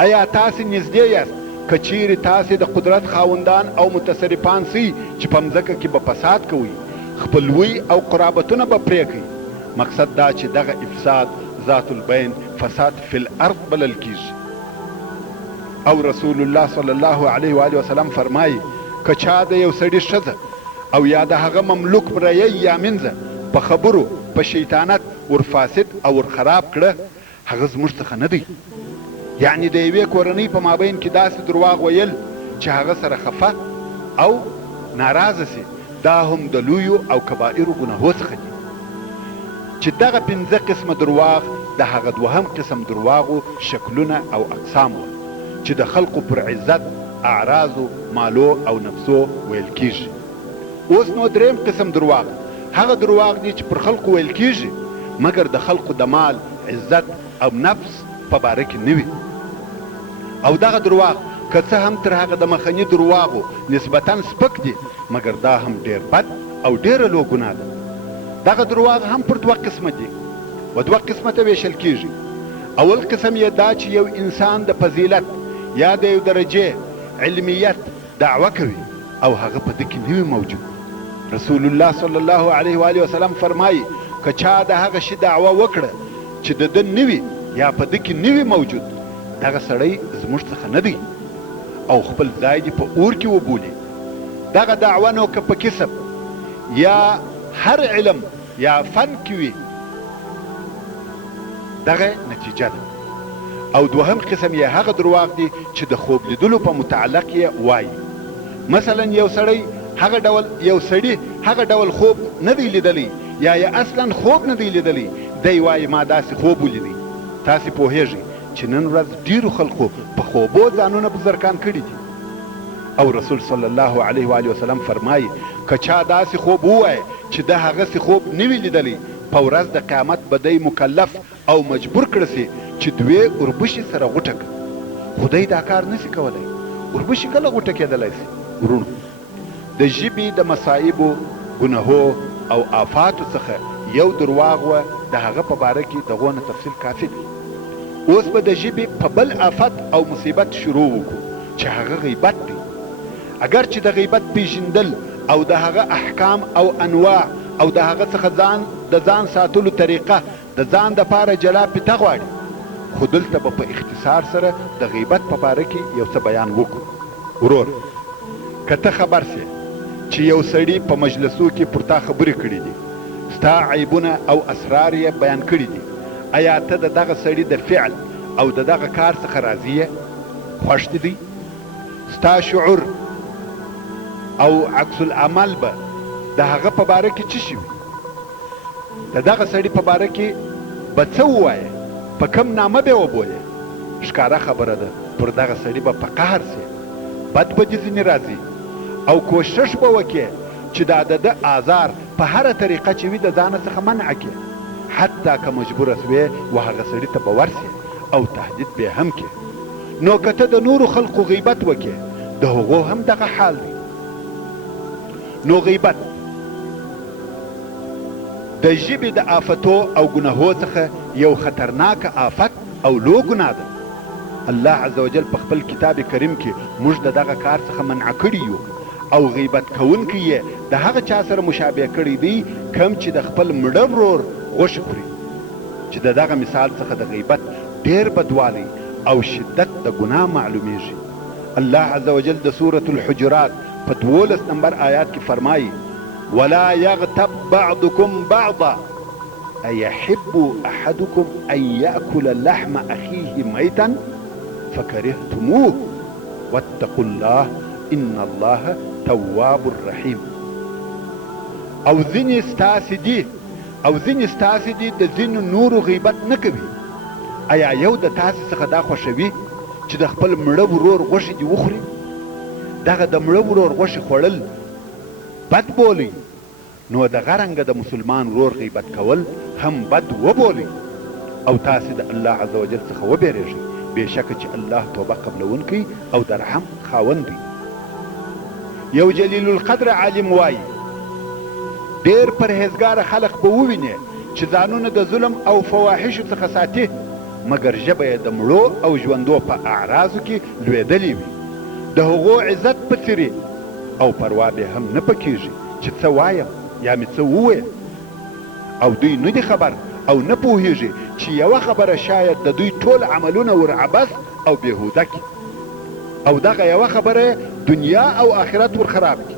ایا تاسې نږدې یاست که چیرې تاسې د قدرت خاوندان او متصرفان سئ چې په مځکه کې به فساد کوئ، خپلوي او قرابتونه به پرې کوئ. مقصد دا چې دغه افساد ذات البین فساد فی الارض بلل کیږي. او رسول الله صلی الله علیه و وسلم فرمایي که چا د یو سړي ښځه او یا د هغه مملوک رعیه یا منځه په خبرو په شیطانت ورفاسد او ورخراب کړه، هغه زموږ څخه نه دی. یعنی د یوې کورنۍ په مابین کې داسې درواغ ویل چې هغه سره خفه او ناراضه سي، دا هم د لویو او کبائرو ګناهو څخه دي. چې دغه پنځه قسمه درواغ د هغه دوهم قسم درواغو شکلونه او اقسام وو چې د خلقو پر عزت، اعراضو، مالو او نفسو ویل کیږي. اوس نو دریم قسم درواغ هغه درواغ دي چې پر خلقو ویل کیږي مګر د خلقو د مال، عزت او نفس په باره کې نه وي. او دغه درواغ که څه هم تر هغه د مخني درواغو نسبتا سپک دي مګر دا هم ډیر بد او ډیره لوی ګناه ده. دغه درواغ هم پر دوه قسمه دي و دوه قسمه ته ویشل کیږي. اول قسم یې دا چې یو انسان د فضیلت یا د یو درجې علمیت دعوه کوي او هغه په دې کې نه وي موجود. رسول الله صلی الله علیه و وسلم فرمایي که چا د هغه شي دعوه وکړه چې د ده نه وي یا په دې کې نه وي موجود، دغه سړی زموږ څخه نه دی او خپل ځای دې په اور کې وبولي. دغه دعوه نو که په کسب یا هر علم یا فن کې وي، دغه نتیجه ده. او دوهم قسم یې هغه درواغ دي چې د خوب لیدلو په متعلق یې وایي. مثلا یو سړی هغه ډول خوب نه دی لیدلی یا یې اصلا خوب نه دی لیدلی، دی وایي ما داسې خوب ولیدی. تاسې پوهیږئ چې نن ورځ ډیرو خلقو په خوبو ځانونه بزرګان کړي دي. او رسول صلی الله علیه و وسلم فرمایي که چا داسې خوب ووایه چې د هغسې خوب نه وي لیدلی، په ورځ د قیامت به دی مکلف او مجبور کړه سي چې دوې وربشې سره غوټه کړي. خو دی دا کار نسي کولی. وربشې کله غوټه کېدلی سي؟ ورونو، د ژبې د مصائبو، ګناهو او آفاتو څخه یو درواغ وه، د هغه په باره کې دغو نه تفصیل کافي دی. اوس به د ژبې په بل آفت او مصیبت شروع وکړو چې هغه غیبت دی. اگر چې د غیبت پیژندل او د هغه احکام او انواع او د هغه څخه د ځان ساتلو طریقه د ځان دپاره جلا پته غواړي، خو دلته به په اختصار سره د غیبت په باره کې یو څه بیان وکړو. ورور، که ته خبر سې چې یو سړي په مجلسو کې پر تا خبرې کړي دي، ستا عیبونه او اسرار یې بیان کړي دي، ایا ته د دغه سړي د فعل او د دغه کار څخه راضي یې؟ خوښ دي؟ ستا شعور او عکس العمل به د هغه په باره کې څه شي وي؟ د دغه سړي په باره کې به څه ووایې؟ په کوم نامه به یې وبولې؟ ښکاره خبره ده پر دغه سړي به په قهر سي، بد به دې ځینې راځي او کوشش به وکړې چې دا د ده آزار په هره طریقه چې وي د ځانه څخه منع کړې، حتی که مجبوره سوې و هغه سړي ته به ورسې او تهدید به هم کړې. نو که ته د نورو خلقو غیبت وکړې، د هغو هم دغه حال دی. نو غیبت د ژبې د آفتو او ګناهو څخه یو خطرناک آفت او لو ګناه ده. الله عز وجل په خپل کتاب کریم کې موږ د دغه کار څخه منع کړي یو او غیبت کوونکی یې د هغه چا سره مشابه کړی دی کم چې د خپل مړه ورور غوښې خوري، چې د دغه مثال څخه د غیبت ډېر بدوالی او شدت د ګناه معلومیږي. الله عز وجل د سورة الحجرات په 12 نمبر آیات کې فرمایي ولا یغتب بعضکم بعضا ایحب احدکم ان یأکل لحم اخیه میتا فکرهتموه واتقوا الله ان الله تواب الرحیم. او ځینې ستاسې دي د ځینو نورو غیبت نه کوي. آیا یو د تاسې څخه دا خوښوي چې د خپل مړه ورور غوښې دې وخوري؟ دغه د مړه ورور غوښې خوړل بد بولئ، نو دغه رنګه د مسلمان ورور غیبت کول هم بد وبولئ او تاسې د الله عز وجل څخه وبېرېږئ، بېشکه چې الله توبه قبلونکی او د رحم خاوند دی. یو جلیل القدر عالم وایي ډېر پرهیزګاره خلق به ووینې چې ځانونه د ظلم او فواحشو څخه ساتي، مګر ژبه یې د مړو او ژوندو په اعراضو کې لوېدلې وي، د هغو عزت په څیرې او پروا به هم نه پکېږي چې څه وایم یا مې څه وویل، او دوی نه دي خبر او نه پوهېږي چې یوه خبره شاید د دوی ټول عملونه ور عبث او بېهوده کړي او دغه یوه خبره دنیا او آخرت ور خراب کړي.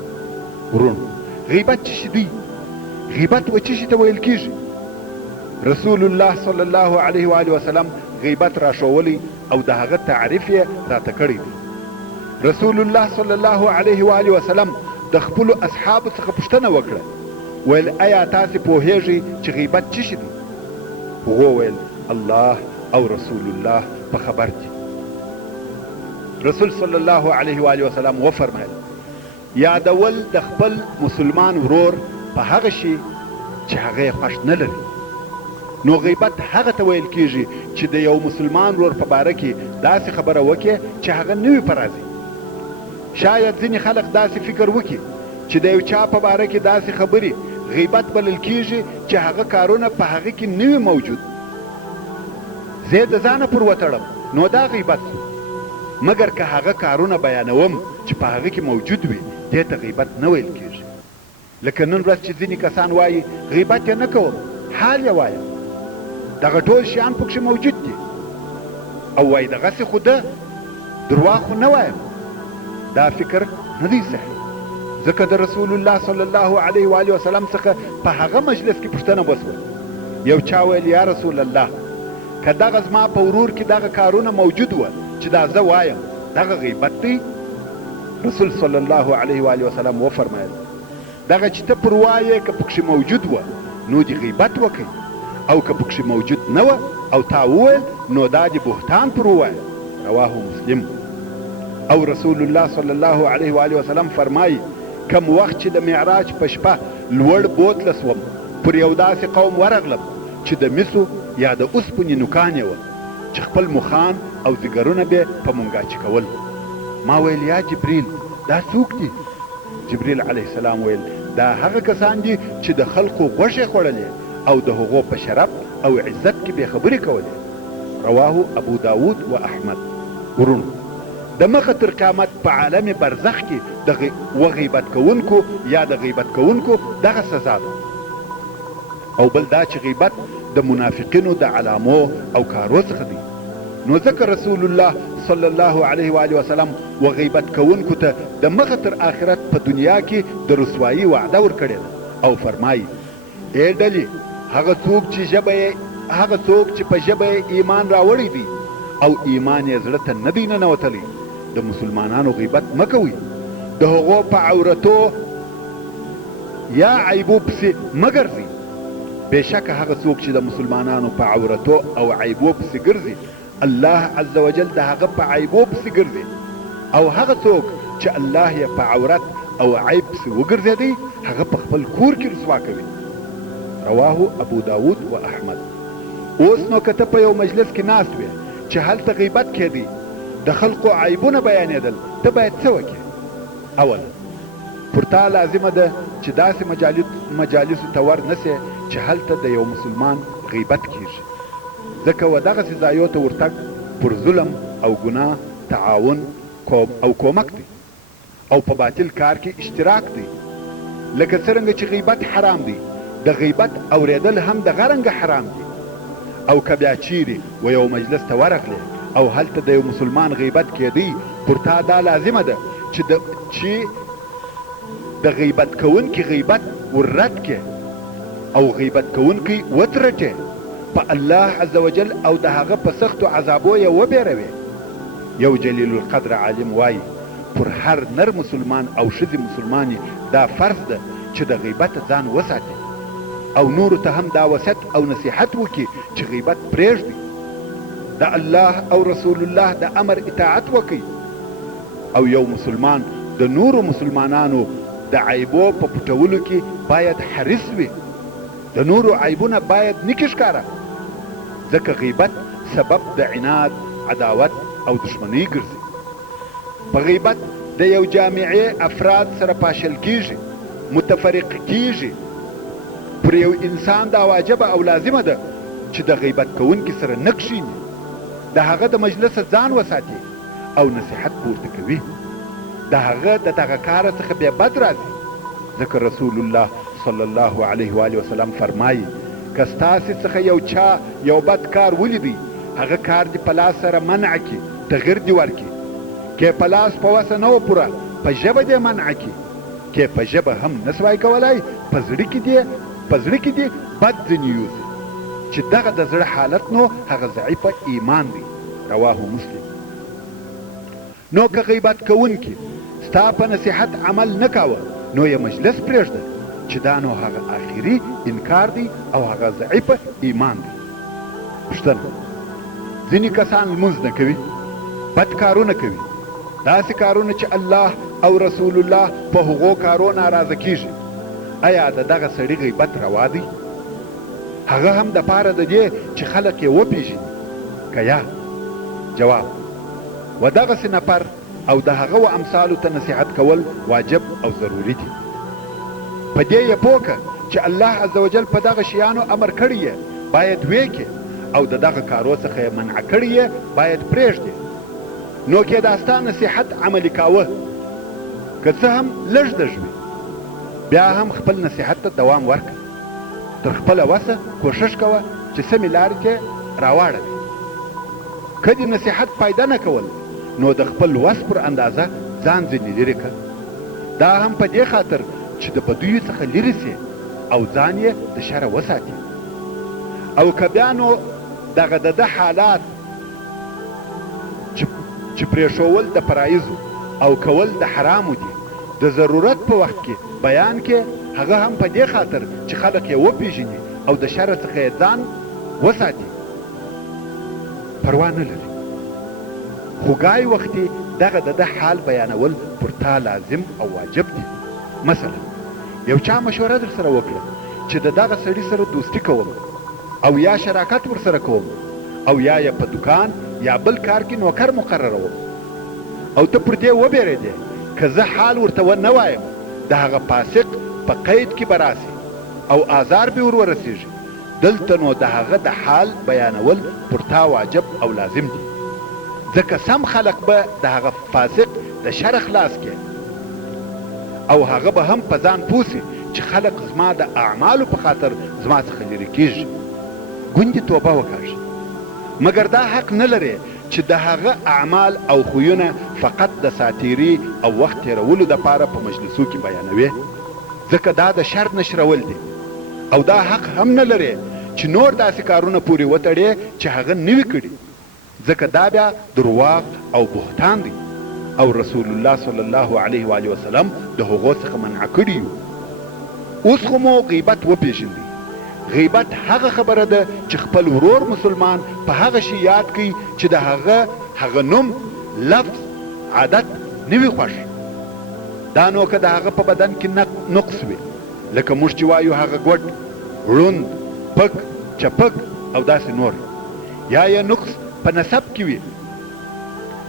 ورونو غیبت څه شي دی؟ غیبت و څه شي ته ویل کېږي؟ رسول الله صلی الله علیه و آله وسلم غیبت راښولی او د هغه تعریف یې راته کړی دی. رسول الله صلی الله علیه و آله وسلم د خپلو اصحابو څخه پوښتنه وکړه، ویل ایا تاسې پوهیږئ چې غیبت څه شي دی؟ هغو ویل الله او رسول الله په خبر دي. رسول صلی الله علیه و آله وسلم وفرمایل یادول د خپل مسلمان ورور په هغه شي چې هغه یې خوښ نه لري. نو غیبت هغه ته ویل کېږي چې د یو مسلمان ورور په باره کې داسې خبره وکړي چې هغه نه وي په راضي. شاید ځینې خلق داسې فکر وکړي چې د یو چا په باره کې داسې خبرې غیبت بلل کېږي چې هغه کارونه په هغه کې نه وي موجود. زه د ځانه پر وتړم نو دا غیبت شو، مګر که هغه کارونه بیانوم چې په هغه کې موجود وي دې ته غیبت نه ویل کېږي. لکه نن ورځ چې ځینې کسان وایي غیبت یې نه کوم، حال یې وایم، دغه ټول شیان پکښې موجود دي او وایي دغسې خو ده درواغ خو نه وایم. دا فکر نه دی صحیح، ځکه د رسول الله صلی الله علیه و آله وسلم څخه په هغه مجلس کې پوښتنه وسوه. یو چا ویل یا رسول الله که دغه زما په ورور کې دغه کارونه موجود وه چې دا زه وایم دغه غیبت دی؟ رسول صلی الله علیه و آله وسلم وفرمایل دغه چې ته پر وایې که پکښې موجود وه نو دې غیبت وکړئ، او که پکښې موجود نه وه او تا وویل نو دا دې بهتان پر ووایه. رواه مسلم. او رسول الله صلی الله علیه و آله وسلم فرمایي کم وخت چې د معراج په شپه لوړ بوتله سوم پر یو داسې قوم ورغلم چې د مسو یا د اوسپنې نوکان یې وه چې خپل مخان او ځیګرونه به په مونګاچي کول. ما ویل یا جبریل دا څوک دي؟ جبریل علیه السلام ویل دا هغه کسان دي چې د خلقو غوښې خوړلې او د هغو په شرف او عزت کې به خبرې کولې. رواه ابو داود و احمد. ورونو د مخه تر قیامت په عالم برزخ کې د غیبت کوونکو یا د غیبت کوونکو دغه سزا ده. او بل دا چې غیبت د منافقینو د علامو او کارو څخه دی. نو ځکه رسول الله صلی الله علیه و آله وسلم و غیبت کوونکو ته د مخه تر آخرت په دنیا کې د رسوایي وعده ورکړې ده او فرمایي ای ډلې هغه څوک چې په ژبه یې ایمان راوړی دی او ایمان یې زړه ته نه دی ننوتلی د مسلمانانو غیبت مه کوئ، د هغو په عورتو یا عیبو پسې مه ګرځئ. بېشکه هغه څوک چې د مسلمانانو په عورتو او عیبو پسې ګرځي الله عز وجل د هغه په عیبو پسې ګرځي، او هغه څوک چې الله یې په عورت او عیب پسې وګرځېدی هغه په خپل کور کې رسوا کوي. رواه ابو داود و احمد. اوس نو که ته په یو مجلس کې ناست وې چې هلته غیبت کېدی د خلقو عیبونه بیانېدل ته باید څه وکړې؟ اوله پر تا لازمه ده چې داسې مجالسو ته ور نسې چې هلته د یو مسلمان غیبت کېږي ځکه و دغسې ځایو ته ورتګ پر ظلم او ګناه تعاون او کومک دی او په باطل کار کې اشتراک دی. لکه څرنګه چې غیبت حرام دی، د غیبت اوریدل هم دغه رنګه حرام دی. او که بیا چیرې و یو مجلس ته ورغلې او هلته د یو مسلمان غیبت کېدی، پر تا دا لازمه ده چې د غیبت کوونکي غیبت وررد کې او غیبت کوونکی وترټې، په الله عز وجل او د هغه په سختو عذابو یې وبېروې. یو جلیل القدر عالم وایي پر هر نر مسلمان او ښځې مسلمانې دا فرض ده چې د غیبت ځان وساتي او نورو ته هم دا وصیت او نصیحت وکړي چې غیبت پرېږدي، د الله او رسول الله د امر اطاعت وکړي. او یو مسلمان د نورو مسلمانانو د عیبو په پټولو کې باید حریص وي، د نورو عیبونه باید نکي ښکاره، ځکه غیبت سبب د عناد، عداوت او دشمنۍ ګرځي. په غیبت د یو جامعې افراد سره پاشل کیږي، متفرق کیږي. پر یو انسان دا واجبه او لازمه ده چې د غیبت کوونکي سره نه کښیني، د هغه د مجلس ځان وساتي او نصیحت پورته کوي، د هغه د دغه کار څخه بیا بد راځي. ځکه رسول الله صلی الله علیه و وسلم فرمایي که ستاسې څخه یو چا یو بد کار ولیدی، هغه کار دې په لاس سره منع کړي، تغیر دې ورکړي. که په لاس په وسه نه و پوره، په ژبه دې منع کړي. که په ژبه هم نسوای کولای، په زړه کې دې بد ځینې یوسي، چې دغه د زړه حالت نو هغه ضعیفه ایمان دی. رواه مسلم. نو که غیبت کوونکي ستا په نصیحت عمل نه کاوه، نو یې مجلس پرېږده، چې دا نو هغه آخري انکار دی او هغه ضعیفه ایمان دی. پوښتنه: ځینې کسان لمونځ نه کوي، بد کارونه کوي، داسې کارونه چې الله او رسول الله په هغو کارو ناراضه کیږي. آیا د دغه سړي غیبت روا دی؟ هغه هم د پاره د دې چې خلک یې وپېژني که یا؟ جواب: و دغسې نفر او د هغه و امثالو ته نصیحت کول واجب او ضروري دي. په دې یې پوه که چې الله عز وجل په دغه شیانو امر کړی یې باید ویې کې، او د دغه کارو څخه یې منع کړی یې باید پرېږدي. نو که دا ستا نصیحت عملي کاوه، که څه هم لږ دږ وي، بیا هم خپل نصیحت ته دوام ورکړه. تر خپله وسه کوښښ کوه چې سمې لارې ته راواړوې. که دې نصیحت فایده نه کول، نو د خپل وس پر اندازه ځان ځینې لرې کړه. دا هم په دې خاطر چې د بدیو څخه لرې سي او ځان یې د شره وساتي. او که بیا نو دغه د حالات چې پرېښول د فرایضو او کول د حرامو دي، د ضرورت په وخت کې بیان کې، هغه هم په دې خاطر چې خلک یې وپېژني او د شر څخه یې ځان وساتي، پروا نه لري. خو ګای وختې دغه د حال بیانول پر تا لازم او واجب دي. مثلا یو چا مشوره در سره وکړه چې د دغه سړي سره دوستي کوم او یا شراکت ورسره کوم، او یا یې په دکان یا بل کار کې نوکر مقرروم، او ته پر دې وبېرېدې که زه حال ورته ونه وایم، د هغه فاسق په قید کې به راسي او آزار به ور ورسېږي. دلته نو د هغه د حال بیانول پر تا واجب او لازم دي، ځکه سم خلق به د هغه فاسق د شر خلاص کې، او هغه به هم په ځان پوسي چې خلق زما د اعمالو په خاطر زما څخه لرې کېږي. ګوندې توبه وکاږي، مګر دا حق نه لري چې د هغه اعمال او خویونه فقط د ساتیري او وخت تېرولو دپاره په مجلسو کې بیانوي، ځکه دا د شر نشرول دي. او دا حق هم نه لري چې نور داسې کارونه پورې وتړي چې هغه نه وي کړي، ځکه دا بیا درواغ او بهتان دی، او رسول الله صلی الله علیه و وسلم د هغو څخه منع کړي یو. اوس خو مو غیبت وپېژندي. غیبت هغه خبره ده چې خپل ورور مسلمان په هغه شي یاد کوي چې د هغه نوم، لفظ، عادت نه وي خوښ. دا نو که د هغه په بدن کې نقص وي، لکه موږ چې وایو هغه ګوډ، ړوند، پک، چپک او داسې نور، یا یې نقص په نسب کې وي،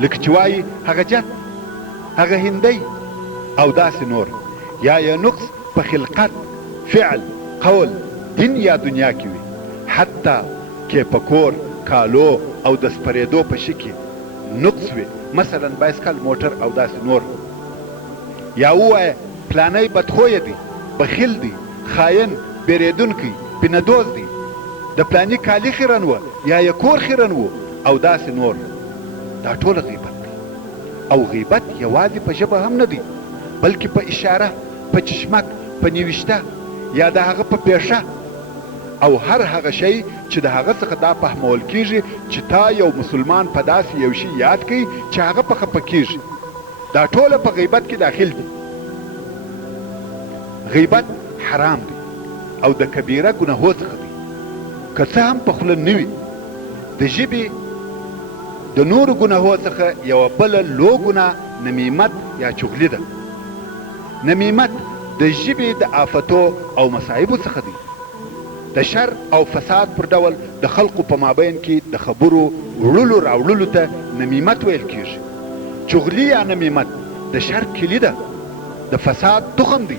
لکه چې وایي هغه جت، هغه هندی او داسې نور، یا یې نقص په خلقت، فعل، قول، دین یا دنیا کې وي، حتی کې په کور کالو او د سپرېدو په شي کې نقص وي، مثلا بایسکل، موټر او داسې نور، یا ووایه پلانی بدخویه دی، بخیل دی، خاین، بیریدونکی، بینهدوز دی، د پلانی کالی خیرن و یا یې کور خیرن و او داسې نور. دا ټول غیبت دی. او غیبت یوازې په ژبه هم نه دی، بلکې په اشاره، په چشمک، په نیوشته یا د هغه په پیشه او هر هغه شی چې د هغه څخه دا فهمول کیږي چې تا یو مسلمان په داسې یو شي یاد کوي چې هغه په خفه کیږي. دا ټوله په غیبت کې داخل دي. غیبت حرام دی او د کبیره ګناهو څخه دی، که څه هم په خوله نه وي. د ژبې د نورو ګناهو څخه یوه بله لو ګناه نمیمت یا چغلي ده. نمیمت د ژبې د آفتو او مصایبو څخه دی. د شر او فساد پر ډول د خلقو په مابین کې د خبرو وړلو راوړلو ته نمیمت ویل کیږي. چغلي یا نمیمت د شر کلي ده، د فساد تخم دی.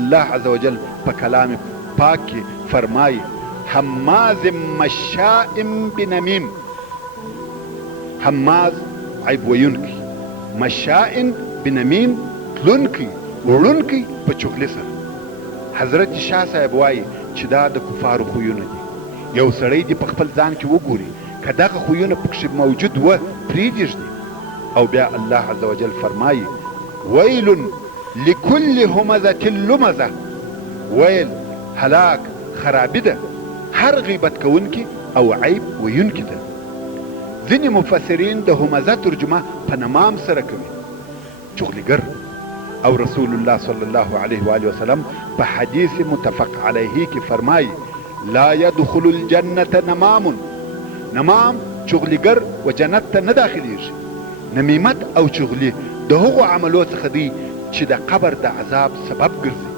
الله عز وجل په کلام پاک کې فرمایي حماز مشاء بنمیم. حماز عیب ویونکی، مشاء بنمیم تلونکی وړونکی په چغلي سره. حضرت شاه صاحب وایي چې دا د کفارو خویونه دي. یو سړی دې په خپل ځان کې وګوري، که دغه خویونه پکښې موجود و پرېږدي. او بیا الله عز وجل فرمایي ویل لکل همزة لمزة. ویل هلاک خرابي ده هر غیبت کوونکي او عیب ویونکي ته. ځینې مفسرین د همزه ترجمه په نمام سره کوي، چغلیګر. او رسول الله صلی الله علیه و آله وسلم په حدیث متفق علیه کې فرمایي لا يدخل الجنة نمام. نمام چغلیګر و جنت ته نه داخلیږي. نمیمت او چغلي د هغو عملو څخه دی چې د قبر د عذاب سبب ګرځي.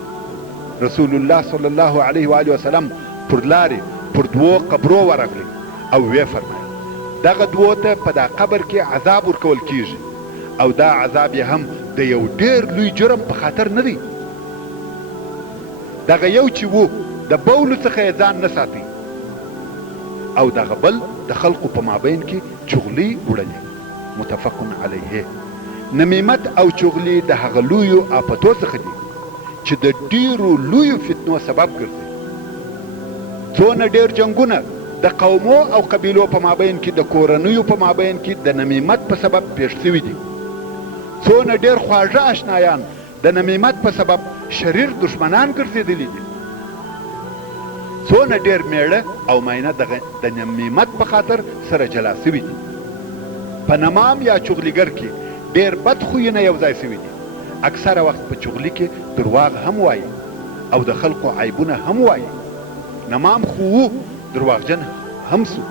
رسول الله صلی الله علیه و آله وسلم پر لارې پر دوو قبرو ورغلی او ویې فرمایل دغه دوو ته په دا قبر کې عذاب ورکول کیږي او دا عذاب یې هم د یو ډېر لوی جرم په خاطر نه دی. دغه یو چې و د بولو څخه یې ځان نه ساتي او دغه بل د خلقو په مابین کې چغلي وړلې. متفق علیه. نمیمت او چغلي د هغه لویو آفتو څخه دي چې د ډیرو لویو فتنو سبب ګرځي. څونه ډیر جنګونه د قومو او قبیلو په مابین کې، د کورنیو په مابین کې د نمیمت په سبب پیښ شوي دي. څونه ډیر خواږه اشنایان د نمیمت په سبب شریر دشمنان ګرځېدلي دي. څونه ډیر میړه او ماینه د نمیمت په خاطر سره جلا سوي دي. په نمام یا چغلیګر کې ډیر بد خویونه یو ځای سوي دي. اکثره وخت په چغلي کې درواغ هم وایي او د خلقو عیبونه هم وایي. نمام خو و درواغجن هم سو.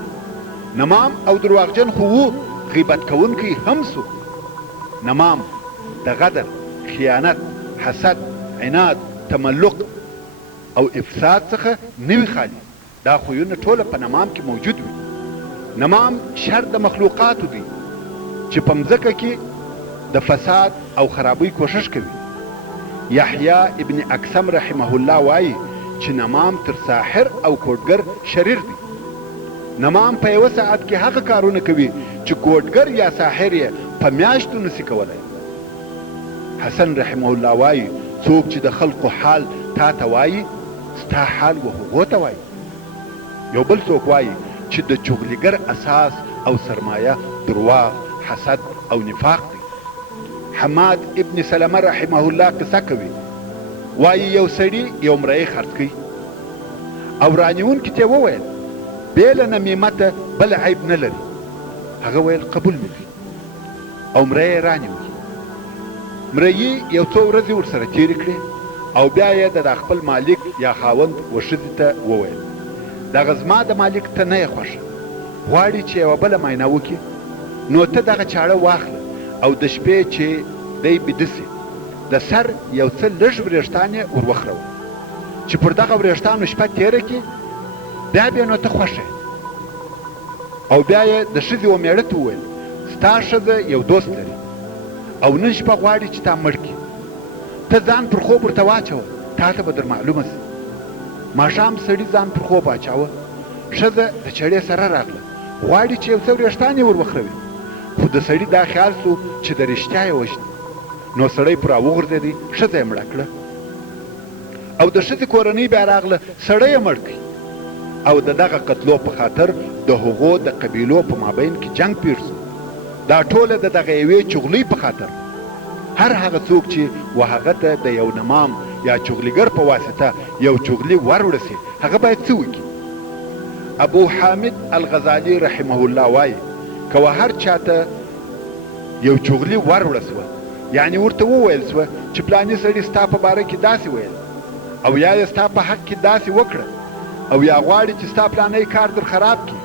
نمام او درواغجن خو و غیبت کوونکی هم سو. نمام د غدر، خیانت، حسد، عناد، تملق او افساد څخه نوي خالي. دا خویونه ټوله په نمام کې موجود وي. نمام شر د مخلوقاتو دی چې په مځکه کې د فساد او خرابۍ کوشش کوي. یحیی ابن اکثم رحمه الله وایي چې نمام تر ساحر او کوډګر شریر دی. نمام په یوه ساعت کې هغه کارونه کوي چې کوډګر یا ساحر یې په میاشتو نسي کولی. حسن رحمه الله وایي څوک چې د خلقو حال تا ته وایي ستا حال و هغو ته وایي. یو بل څوک وایي چې د چغلیګر اساس او سرمایه درواغ، حسد او نفاق دی. حماد ابن سلمه رحمه الله قصه کوي، وایي یو سړي یو مریی خرڅ کړي او رانیونکي ته یې وویل بې له نمیمته بل عیب نه لري. هغه ویل قبول مې کړي او مریی یې رانیوي. مریي یو څو ورځې ورسره تېرې کړې او بیا یې د خپل مالک یا خاوند و ښځې ته وویل دغه زما د مالک ته نه یې خوښه، غواړي چې یوه بله معاینه وکړي، نو ته دغه چاړه واخله او د شپې چې دی بیده سي د سر یو څه لږ وریښتان یې ور وخروه چې پر دغه وریښتانو شپه تېره کړي، بیا نو ته خوښه. او بیا یې د ښځې و مېړه ته وویل ستا ښځه یو دوست لري او نن شپه غواړي چې تا مړ کړي، ته ځان پر خوب ورته واچوه، تا ته به در معلومه سي. ماښام سړي ځان پر خوب واچاوه، ښځه د چړې سره راغله، غواړي چې یو څه وریښتان یې ور وخروي، خو د سړي دا خیال سو چې د رښتیا یې وژني. نو سړی پر راوغورځېدی، ښځه یې مړه کړه او د ښځې کورنۍ بیا راغله، سړی یې مړ کړي او د دغه قتلو په خاطر د هغو د قبیلو په مابین کې جنگ پېښ سو. دا ټوله د دغه یوې چغلۍ په خاطر. هر هغه څوک چې و هغه ته د یو نمام یا چغلیګر په واسطه یو چغلي ور وړسي، هغه باید څه وکړي؟ ابو حامد الغزالی رحمه الله وایي که هر چاته یو چغلي ور وړسوه، یعنی ورته وویل سوه چې پلاني سړي ستا په باره کې داسې ویل او یا یې ستا په حق کې داسې وکړه او یا غواړي چې ستا پلانی کار در خراب کړي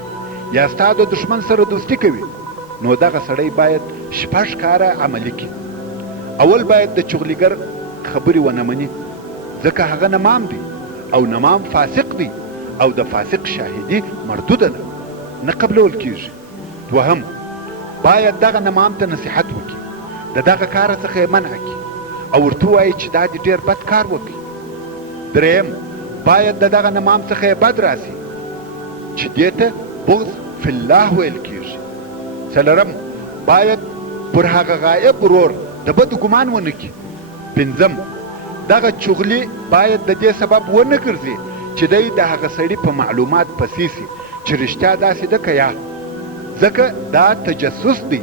یا ستا د دښمن سره دوستي کوي، نو دغه سړی باید شپږ کاره عملي کړي. اول باید د چغلیګر خبرې ونه مني، ځکه هغه نمام دی او نمام فاسق دی او د فاسق شاهدي مردوده ده، نه قبلول کیږي. دوهم باید دغه نمام ته نصیحت وکړي، د دغه کار څخه یې منع کړي او ورته ووایي چې دا دې ډېر بد کار وکړي. دریم باید د دغه نمام څخه یې بد راسي چې دې ته بغض فی الله ویل کیږي. څلورم باید پر هغه غایب ورور د بدو ګمان ونه کړي. پنځم دغه چغلي باید د دې سبب ونه ګرځي چې دی د هغه سړي په معلومات پسې سي چې رښتیا داسې ده که یا، ځکه دا تجسس دی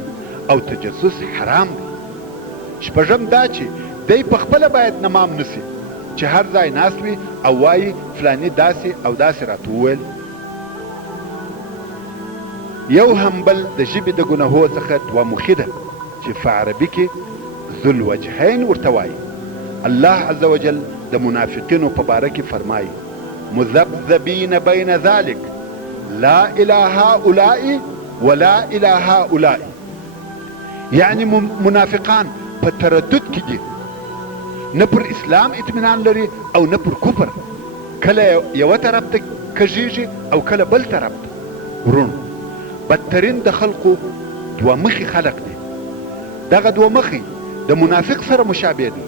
او تجسس حرام دی. شپږم دا چې دی پخپله باید نمام نسي چې هر ځای ناست وي او وایي فلاني داسې او داسې راته وویل. یو هم بل د ژبې د ګناهو څخه دوه مخي ده چې په عربي کې ذو الوجهین ورته وایي. الله عز وجل د منافقینو په باره کې فرمایي مذبذبین بین ذلک لا الی هؤلاء ولا الی هؤلاء، یعنی منافقان په تردد کې دي، نه پر اسلام اطمینان لري او نه پر کفر، کله یوه طرف ته کږیږي او کله بل طرف ته. ورونو بدترین د خلقو دوه مخي خلق دي. دغه دوه مخي د منافق سره مشابه دي.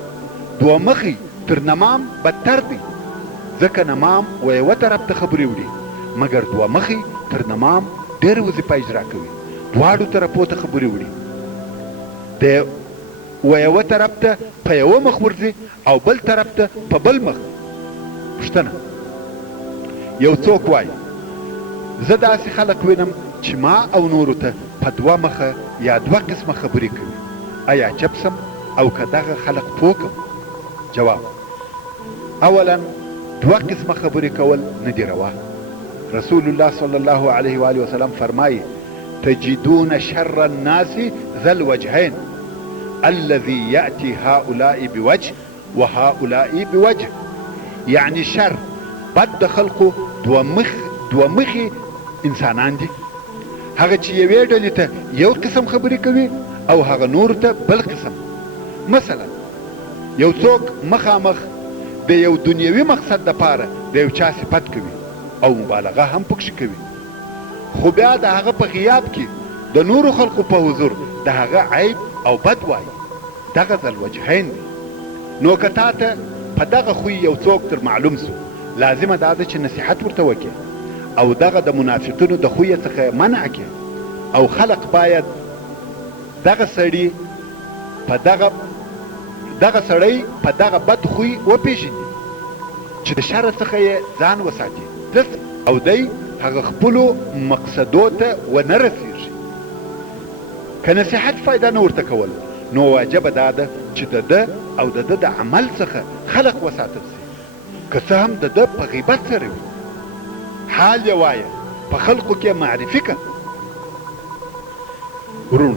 دوه مخي تر نمام بدتر دي، ځکه نمام و یوه طرف ته خبرې وړي، مګر دوه مخي تر نمام ډېر وظیفه اجرا کوي، دواړو طرفو ته خبرې وړي. د و یوه طرف ته په یوه مخ ورځي او بل طرف ته په بل مخ. پوښتنه، یو څوک وایي زه داسې خلق وینم چې ما او نورو ته په دوه مخه یا دوه قسمه خبرې کوي، آیا چپسم او که دغه خلق پوکم؟ جواب، اولا دوه قسمه خبرې کول نه دي روا. رسول الله صلی الله علیه و آله وسلم فرمایي تجدون شر الناس ذا الوجهین الذي یأتی هؤلاء بوجه وهؤلاء بوجه، یعنی شر بد د خلقو دوه مخي انسانان دي، هغه چې یوې ډلې ته یو قسم خبرې کوي او هغه نور ته بل قسم. مثلا یو څوک مخامخ د یو دنیوي مقصد دپاره د یو چا صفت کوي او مبالغه هم پکښې کوي، خو بیا د هغه په غیاب کې د نورو خلقو په حضور د هغه عیب او بد وایي. دغه ذل وجهین دی. نو که تا ته په دغه خوی یو څوک تر معلوم سو، لازمه دا ده چې نصیحت ورته وکړي او دغه د منافقینو د خوی څخه منع کړي او خلق باید دغه سړی په دغه بد خوی وپېژني چې د شر څخه یې ځان وساتي او دی هغه خپلو مقصدو ته ونه رسېږي. که نصیحت فایده نه ورته کول، نو واجبه دا ده چې د ده او د ده د عمل څخه خلق وساتل سي، که څه هم د ده په غیبت سره وي. حال یې وایه، په خلقو کې معرفي که. ورونو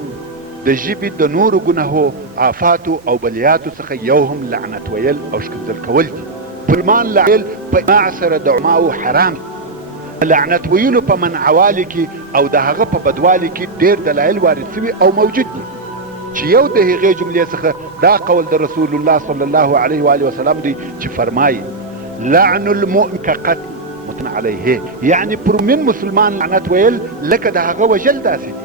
د ژبې د نورو ګناهو، آفاتو او بلیاتو څخه یو هم لعنت ویل او ښکنځل کول دي. پلمان لعل په اجماع سره د علماو حرام دي. لعنت ویلو په منعوالي کې او د هغه په بدوالي کې ډېر دلایل وارد سوي او موجود دي، چې یو د هغې جملې څخه دا قول د رسول الله صلی الله علیه و آله وسلم دی چې فرمایي لعن المؤمن كقتل متن علیه، یعنی پر من مسلمان لعنت ویل لکه د هغه وژل داسې دي.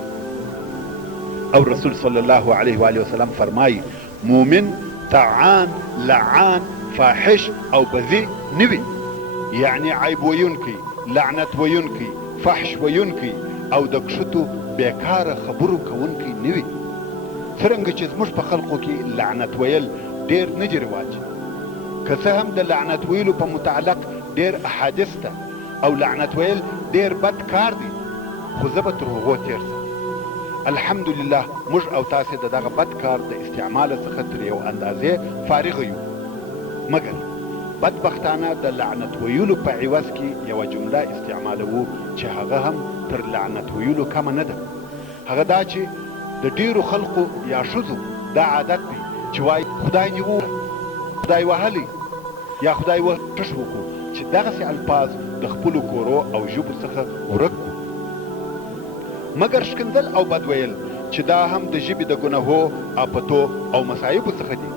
او رسول صلی الله علیه و آله وسلم فرمایي مؤمن طعان لعان فاحش او بذیء نوي، یعنی عیب ویونکی، لعنت ویونکی، فحش ویونکی، او د کښتو بیکاره خبرو کوونکی نه وي. څرنګه چې زموږ په خلقو کې لعنت ویل ډېر نه دي رواج، که څه هم د لعنت ویلو په متعلق ډېر احادیث ته او لعنت ویل ډېر بد کار دی، خو زه به تر هغو تېر ځم. الحمدلله موږ او تاسې د دغه بد کار د استعماله څخه تر یو اندازې فارغه یو، مګر بدبختانه د لعنت ویلو په عوض کې یوه جمله استعمالوو چې هغه هم تر لعنت ویلو کمه نه ده. هغه دا چې د ډیرو خلقو یا ښځو دا عادت دی چې وایي خدای دې ووهه، خدای وهلی، یا خدای وټش وکړو، چې دغسې الفاظ د خپلو کورو او ژبو څخه ورک کړو. مګر ښکنځل او بد ویل چې دا هم د ژبې د ګناهو، آفتو او مصایبو څخه دي،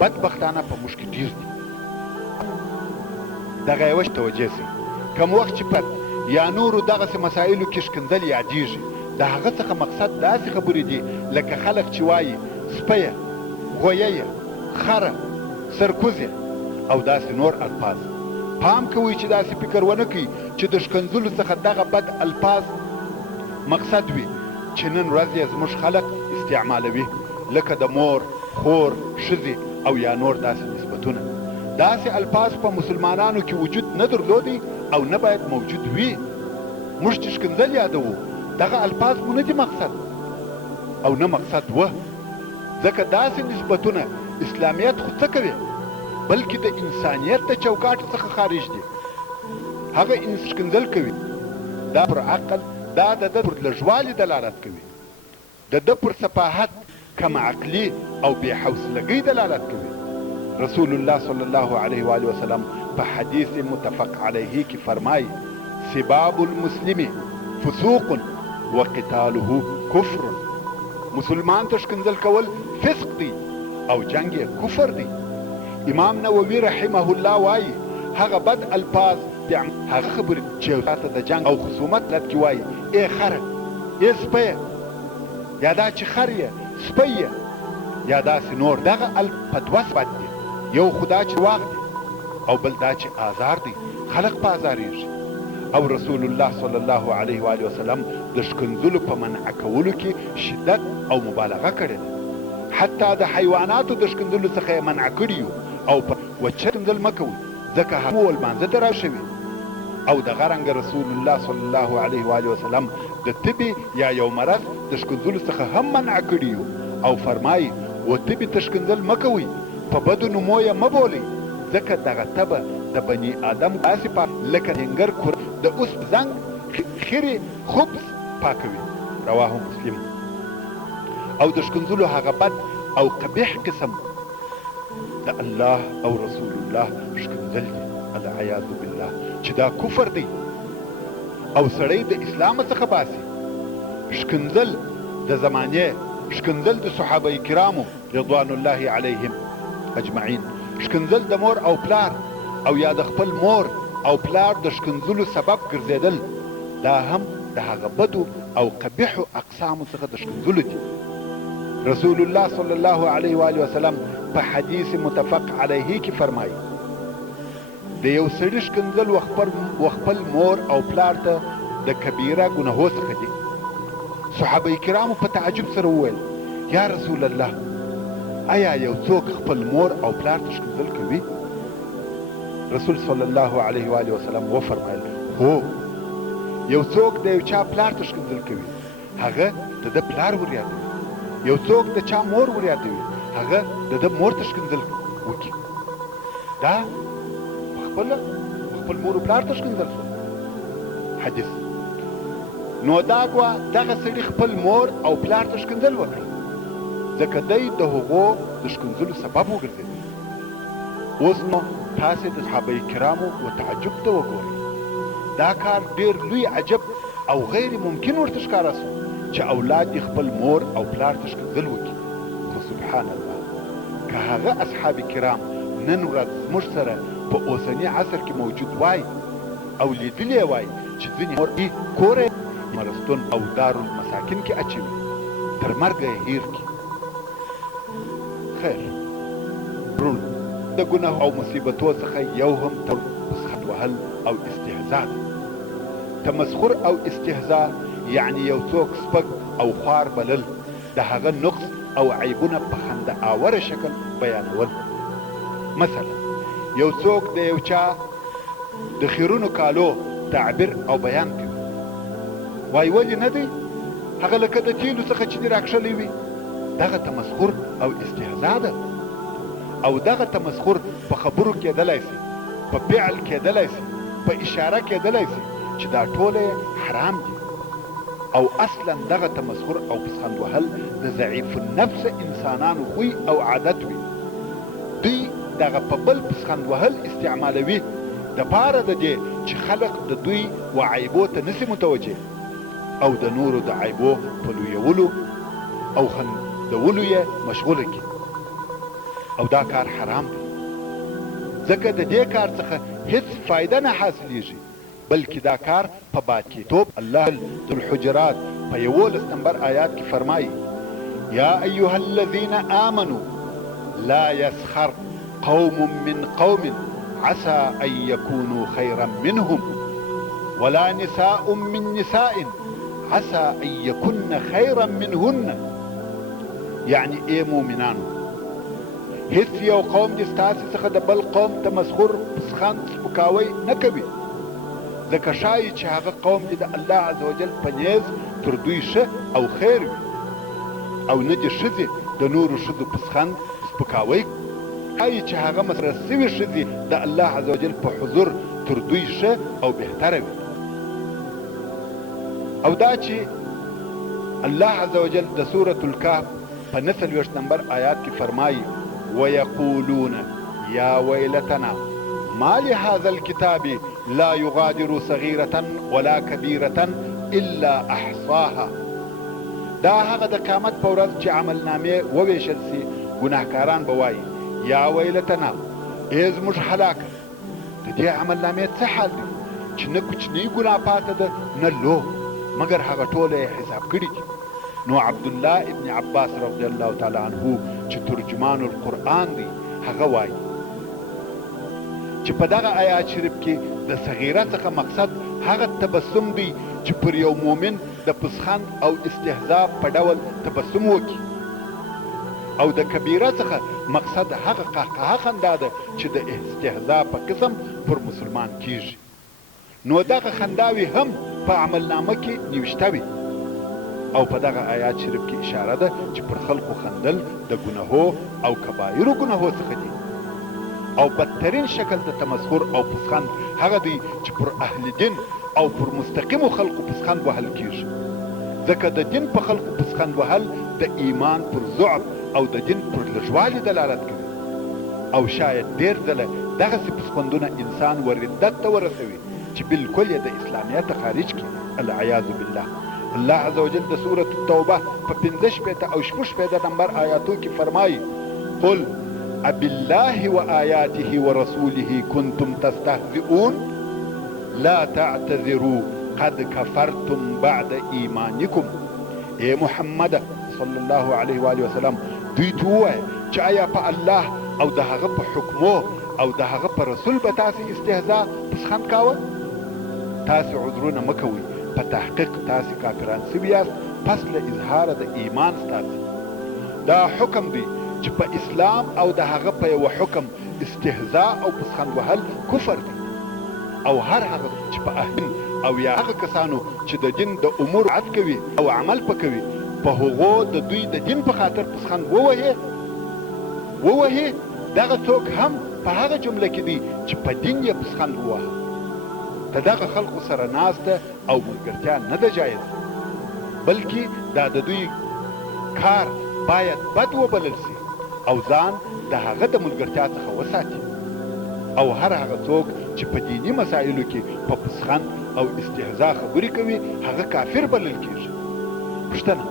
بدبختانه په موږ کې ډېر دي. دغه یوه توجه سئ، کم وخت چې پر یا نورو دغسې مسایلو کې ښکنځل یادېږي، د هغه څخه مقصد داسې خبرې دي لکه خلک چې وایي سپیه، غویه، خره، سرکوزه او داسې نور الفاظ. پام کوئ چې داسې فکر ونه کوئ چې د ښکنځلو څخه دغه بد الفاظ مقصد وي چې نن ورځ یې زموږ خلک استعمالوي، لکه د مور، خور، ښځې او یا نور داسې نسبتونه. داسې الفاظ په مسلمانانو کې وجود نه درلودی او نه باید موجود وي. موږ چې ښکنځل یادوو، دغه الفاظ مو نه دي مقصد او نه مقصد وه، ځکه داسې نسبتونه اسلامیت خو څه کوي بلکې د انسانیت د چوکاټ څخه خارج دي. هغه ښکنځل کوي، دا پر عقل، دا د ده پر لږوالي دلالت کوي، د ده پر سفاحت، کم عقلي او بې حوصلګۍ دلالت کوي. رسول الله صلی الله علیه و آله وسلم په حدیث متفق علیه کې فرمایي: سباب المسلم فسوق وقتاله کفر. مسلمان ته ښکنځل کول فسق دی او جنگ یې کفر دی. امام نووي رحمه الله وایي هغه بد الفاظ، هغه خبرې چې یو ته د جنگ او خصومت لت کې وایي ای خره، ای سپیه، یا دا چې خر یې، سپی یې، یا داسې نور. دغه په دوه صفت دي، یو خدا چې واغ دی او بل دا چې آزار دی، خلق په آزاریږي. او رسول الله صلی الله علیه و آله وسلم د ښکنځلو په منع کولو کې شدت او مبالغه کړې ده. حتی د حیواناتو د ښکنځلو څخه یې منع کړي او په وچه ښکنځل مه کوئ، ځکه هغه ولمانځه ته راشوي. او دغه رنګه رسول الله صلی الله علیه و آله وسلم د تبې یا یو مرض د ښکنځلو څخه هم منع کړي او فرمایي و تبې ته ښکنځل مه کوئ، په بدو نومو یې مه بولئ، ځکه دغه تبه د بني آدم داسې لکه ډنګر کور د اسپ زنګ خیرې خبز پاکوي. رواه مسلم. او د ښکنځلو هغه بد او قبیح قسم د الله او رسول الله ښکنځل دي، العیاذ بالله، چې دا کفر دی او سړی د اسلام څخه باسي. ښکنځل د زمانې، ښکنځل د صحابه کرامو رضوان الله علیهم اجمعین، ښکنځل د مور او پلار او یا د خپل مور او پلار د ښکنځلو سبب ګرځېدل، دا هم د هغه بدو او قبیحو اقسامو څخه د ښکنځلو دي. رسول الله صلی الله علیه و آله وسلم په حدیث متفق علیه کې فرمایي د یو سړي ښکنځل و خپل مور او پلار ته د کبیره ګناهو څخه دي. صحابه کرامو په تعجب سره وویل: یا رسول الله، آیا یو څوک خپل مور او پلار ته ښکنځل کوي؟ رسول صلی الله علیه و آله وسلم وفرمایل: هو، یو څوک د یو چا پلار ته ښکنځل کوي، هغه د ده پلار وریادوي. یو څوک د چا مور وریادوي، هغه د ده مور ته ښکنځل وکړي. دا خپل مور او پلار ته ښکنځل شو. حدیث. نو دا ګوه دغه سړي خپل مور او پلار ته ښکنځل وکړه، ځکه دی د هغو د ښکنځلو سبب وګرځېد. اوس نو تاسې د صحابه کرامو و تعجب ته وګورئ. دا کار ډېر لوی عجب او غیر ممکن ورته ښکاره سو چې اولاد دې خپل مور او پلار ته ښکنځل وکړي. خو سبحان الله، که هغه اصحاب کرام نن ورځ زموږ سره په اوسني عصر کې موجود وای او لیدلی وای چې ځینې مور دې کور مرستون او دارالمساکن کې اچوي، تر مرګه یې هیر کړي. خیر برون، د ګناه او مصیبتو څخه یو هم تمسخر وهل او استهزاء ده. تمسخر او استهزاء یعنی یو څوک سپک او خوار بلل، د هغه نقص او عیبونه په خنده آوره شکل بیانول. مثلا یو څوک د یو چا د خیرونو کالو تعبیر او بیان کوي، وای ولې نه دی هغه لکه د تیلو څخه چې دې راکښلی وي. دغه تمسخر او استهزا ده. او دغه تمسخر په خبرو کېدلی سي، په فعل کېدلی سي، په اشاره کېدلی سي، چې دا ټوله حرام دي. او اصلا دغه تمسخر او پسخند وهل د ضعیف النفس انسانانو خوی او عادت وي. دوی دغه په بل پسخند وهل استعمالوي د پاره د دې چې خلق د دوی و عیبو ته نسي متوجه او د نورو د عیبو په لویولو او خندولو یې مشغوله کړي. او دا کار حرام دی، ځکه د دې کار څخه هیڅ فایده نه حاصلیږي، بلکې دا کار په باد کېتوب. الله د الحجرات په 11 نمبر آیات کې فرمایي: یا ایها الذین آمنوا لا يسخر قوم من قوم عسى ان يكونوا خيرا منهم ولا نساء من نساء عسى ان يكن خيرا منهن. یعنی ای مؤمنانو، هیڅ یو قوم دې ستاسې څخه د بل قوم تمسخر، پسخند، سپکاوی نه کوي، ځکه ښایي چې هغه قوم دې د الله عز وجل په نیز تر دوی ښه او خیر وي. او نه دې ښځې د نورو ښځو پسخند، سپکاوی، ښایي چې هغه مصرف سوي ښځې د الله عز وجل په حضور تر دوی ښه او بهتره وي. او دا چې الله عز وجل د سورة الکهف په 29 نمبر آیات کې فرمایي: ويقولون يا ويلتنا ما لهذا الكتاب لا يغادر صغيرة ولا كبيرة إلا أحصاها. دا هغه د قیامت په ورځ چې عملنامې وویشل سي، ګناهکاران به وایي: یا ویلتنا، ای زموږ هلاکه، د دې عملنامې څه حال دی چې نه کوچنۍ ګناه پاته ده نه لو، مګر هغه ټوله یې حساب کړي دي. نو عبدالله ابن عباس رضی الله تعالی عنه چې ترجمان القرآن دی، هغه وایي چې په دغه آیات شریف کې د صغیره څخه مقصد هغه تبسم دی چې پر یو مؤمن د پسخند او استهزاء په ډول تبسم وکړي، او د کبیره څخه مقصد هغه قهقهه خندا ده چې د استهزاء په قسم پر مسلمان کیږي. نو دغه خنداوي هم په عملنامه کې نوشته وي. او په دغه آیات شریف کې اشاره ده چې پر خلقو خندل د ګناهو او کبایرو ګناهو څخه دي. او بدترین شکل د تمسخر او پسخند هغه دی چې پر اهل دین او پر مستقیمو خلقو پسخند وهل کیږي، ځکه د دین په خلقو پسخند وهل د ایمان پر ضعف او د دین پر لږوالي دلالت کوي. او شاید ډېر ځله دغسې پسخندونه انسان وردت ته ورسوي چې بالکل یې د اسلامیت خارج کړي، العیاذ بالله. الله عز وجل د سورة التوبه په 15 او 16 نمبر آیاتو کې فرمایي: قل أبالله وآياته ورسوله كنتم تستهزئون لا تعتذروا قد كفرتم بعد إيمانكم. اے محمد صلی الله علیه و آله وسلم، دوی ته ووایه چې آیا په الله او د هغه په حکمو او د هغه په رسول به تاسې استهزاء پسخند کاوه؟ تاسې عذرونه مه کوئ، په تحقیق تاسې کافران سوي یاست پس له اظهاره د ایمان ستاسې. دا حکم دی چې په اسلام او د هغه په یوه حکم استهزاء او پسخند وهل کفر دی. او هر هغه چې په اهل او یا هغه کسانو چې د دین د امور عد کوي او عمل پکوي، په هغو د دوی د دین په خاطر پسخند ووهي، دغه څوک هم په هغه جمله کې دی چې په دین یې پسخند ووهه. د دغه خلقو سره ناسته او ملګرتیا نه ده جایز، بلکې دا د دوی کار باید بد وبلل سي او ځان د هغه د ملګرتیا څخه وساتي. او هر هغه څوک چې په دینی مسایلو کې په پسخند او استهزاء خبرې کوي، هغه کافر بلل کیږي. پوښتنه: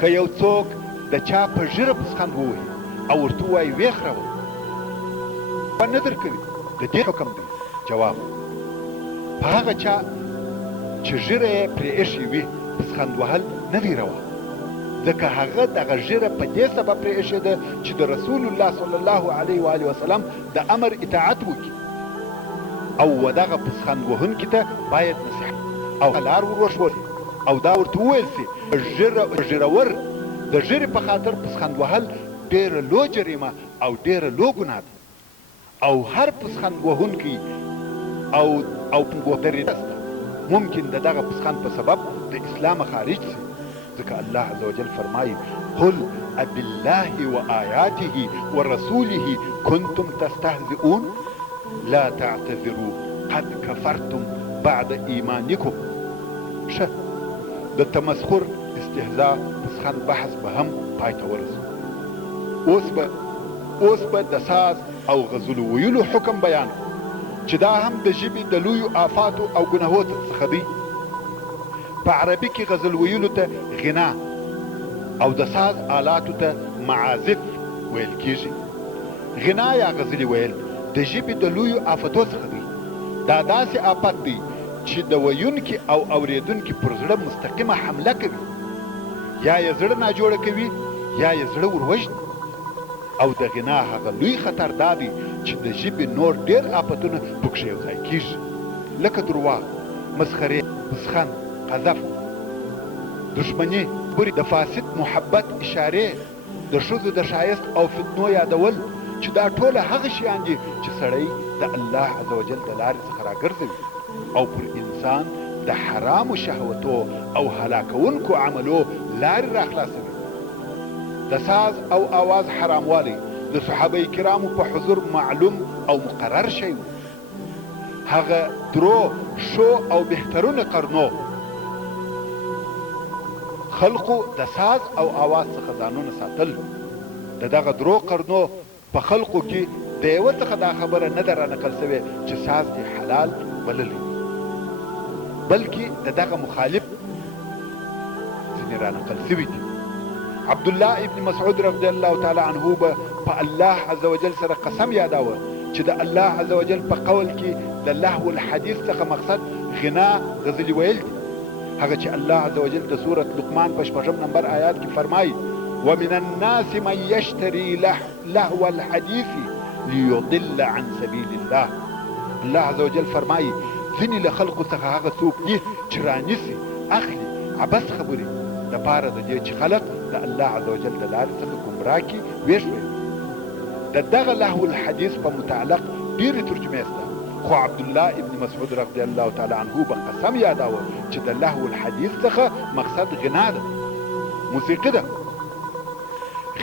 که یو څوک د چا په ژیره پسخند ووهي او ورته ووایي ویې خروه، نه درکوي، د دې حکم دی؟ جواب: په هغه چا چې ژیره یې پرې ایښې وي پسخند وهل نه وي روا، ځکه هغه دغه ژیره په دې سبب پرې ایښې ده چې د رسول الله صلی الله علیه و آله وسلم د امر اطاعت وکړي. او دغه پسخند وهونکي ته باید نصیحت او لار ور وښول او دا ورته وویل سي ژرور د ژرې په خاطر پسخند وهل ډېره لو جریمه او ډېره لو ګناه ده او هر پسخند وهونکی او درېدست ممکن د دغه پسخند په سبب د اسلام خارج سي ځکه الله عز وجل فرمایي قل أبالله وآياته ورسوله كنتم تستهزئون لا تعتذروا قد كفرتم بعد إيمانكم شه د تمسخر استهزاء پسخند بحث به هم پای ته ورسو اوس به د ساز او غزلو ویلو حکم بیان چې دا هم د ژبې د لویو آفاتو او ګناهو څخه دی په عربي کې غزل ویلو ته غنا او د ساز آلاتو ته معازف ویل کیږي غنا یا غزلي ویل د ژبې د لویو آفتو څخه دی دا داسې آفت دی چې د ویونکي او اوریدونکي پر زړه مستقیمه حمله کوي یا یې زړه ناجوړه کوي یا یې زړه وروژني او د غنا هغه لوی خطر دا دی چې د ژبې نور ډېر آفتونه پکښې یوځای کیږي لکه درواغ مسخرې پسخند قذف دشمني د فاسد محبت اشارې د ښځو د ښایست او فتنو یادول چې دا ټوله هغه شیان دي چې سړی د الله عز وجل د لارې څخه راګرځوي او پر انسان د حرامو شهوتو او هلاکونکو عملو لارې راخلاصوي د ساز او آواز حراموالی د صحابه کرامو په حضور معلوم او مقرر شوی هغه درو شو او بهترونه قرنو خلقو د ساز او آواز څخه ځانونه ساتل د دغه درو قرنو په خلقو کې د یوه څخه دا خبره نه ده رانقل سوې چې ساز دې حلال بللی بلکې د دغه مخالف ځینې رانقل سوي دي عبدالله ابن مسعود رضی الله تعالی عنه به په الله عز وجل سره قسم یاداوه چې د الله عز وجل په قول کې د لهو الحدیث څخه مقصد غنا غزلي ویل دي هغه چې الله عز وجل د سورة لقمان په 6 نمبر آیات کې فرمایي ومن الناس من يشتري لهو الحديث ليضل عن سبيل الله الله عز وجل فرمایي ځینې له خلقو څخه هغه څوک دي چې رانیسي اخلي عبث خبرې دپاره د دې چې خلق د الله عز وجل د لارې څخه ګمراه کړي ویښوي د دغه لهو الحدیث په متعلق ډېرې ترجمې شته خو عبدالله ابن مسعود رضی الله تعالی عنه به قسم یاداوه چې د لهو الحدیث څخه مقصد غنا ده موسیقي ده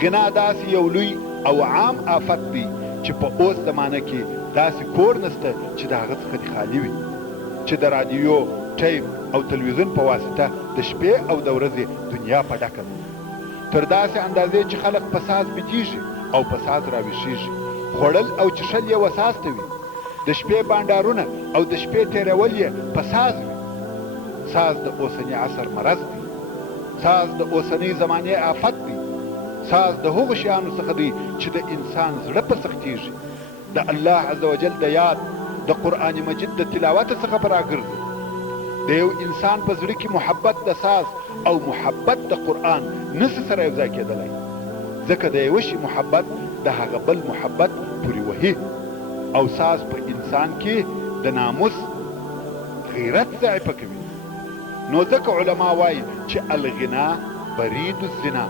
غنا داسې یو لوی او عام آفت دی چې په اوس زمانه کې داسې کور نسته چې د هغه څخه دې خالي وي چې د رادیو ټیپ او تلویزیون په واسطه د شپې او د ورځې دنیا په ډکه ده تر داسې اندازې چې خلق په ساز بجیږي او په ساز راویښیږي خوړل او چښل یې وساز ته وي د شپې بانډارونه او د شپې تېرول یې په ساز وي ساز د اوسني عصر مرض دی ساز د اوسنۍ زمانې آفت دی ساز د هغو شیانو څخه دی چې د انسان زړه په سختیږي د الله عز وجل د یاد د قرآن مجید د تلاوت څخه په راګرځي د یو انسان په زړه کې محبت د ساز او محبت د قرآن نسي سره یو ځای کېدلی ځکه د یوه شي محبت د هغه بل محبت پورې وهي او ساز په انسان کې د ناموس غیرت ضعیفه کوي نو ځکه علما وایي چې الغنا برید الزنا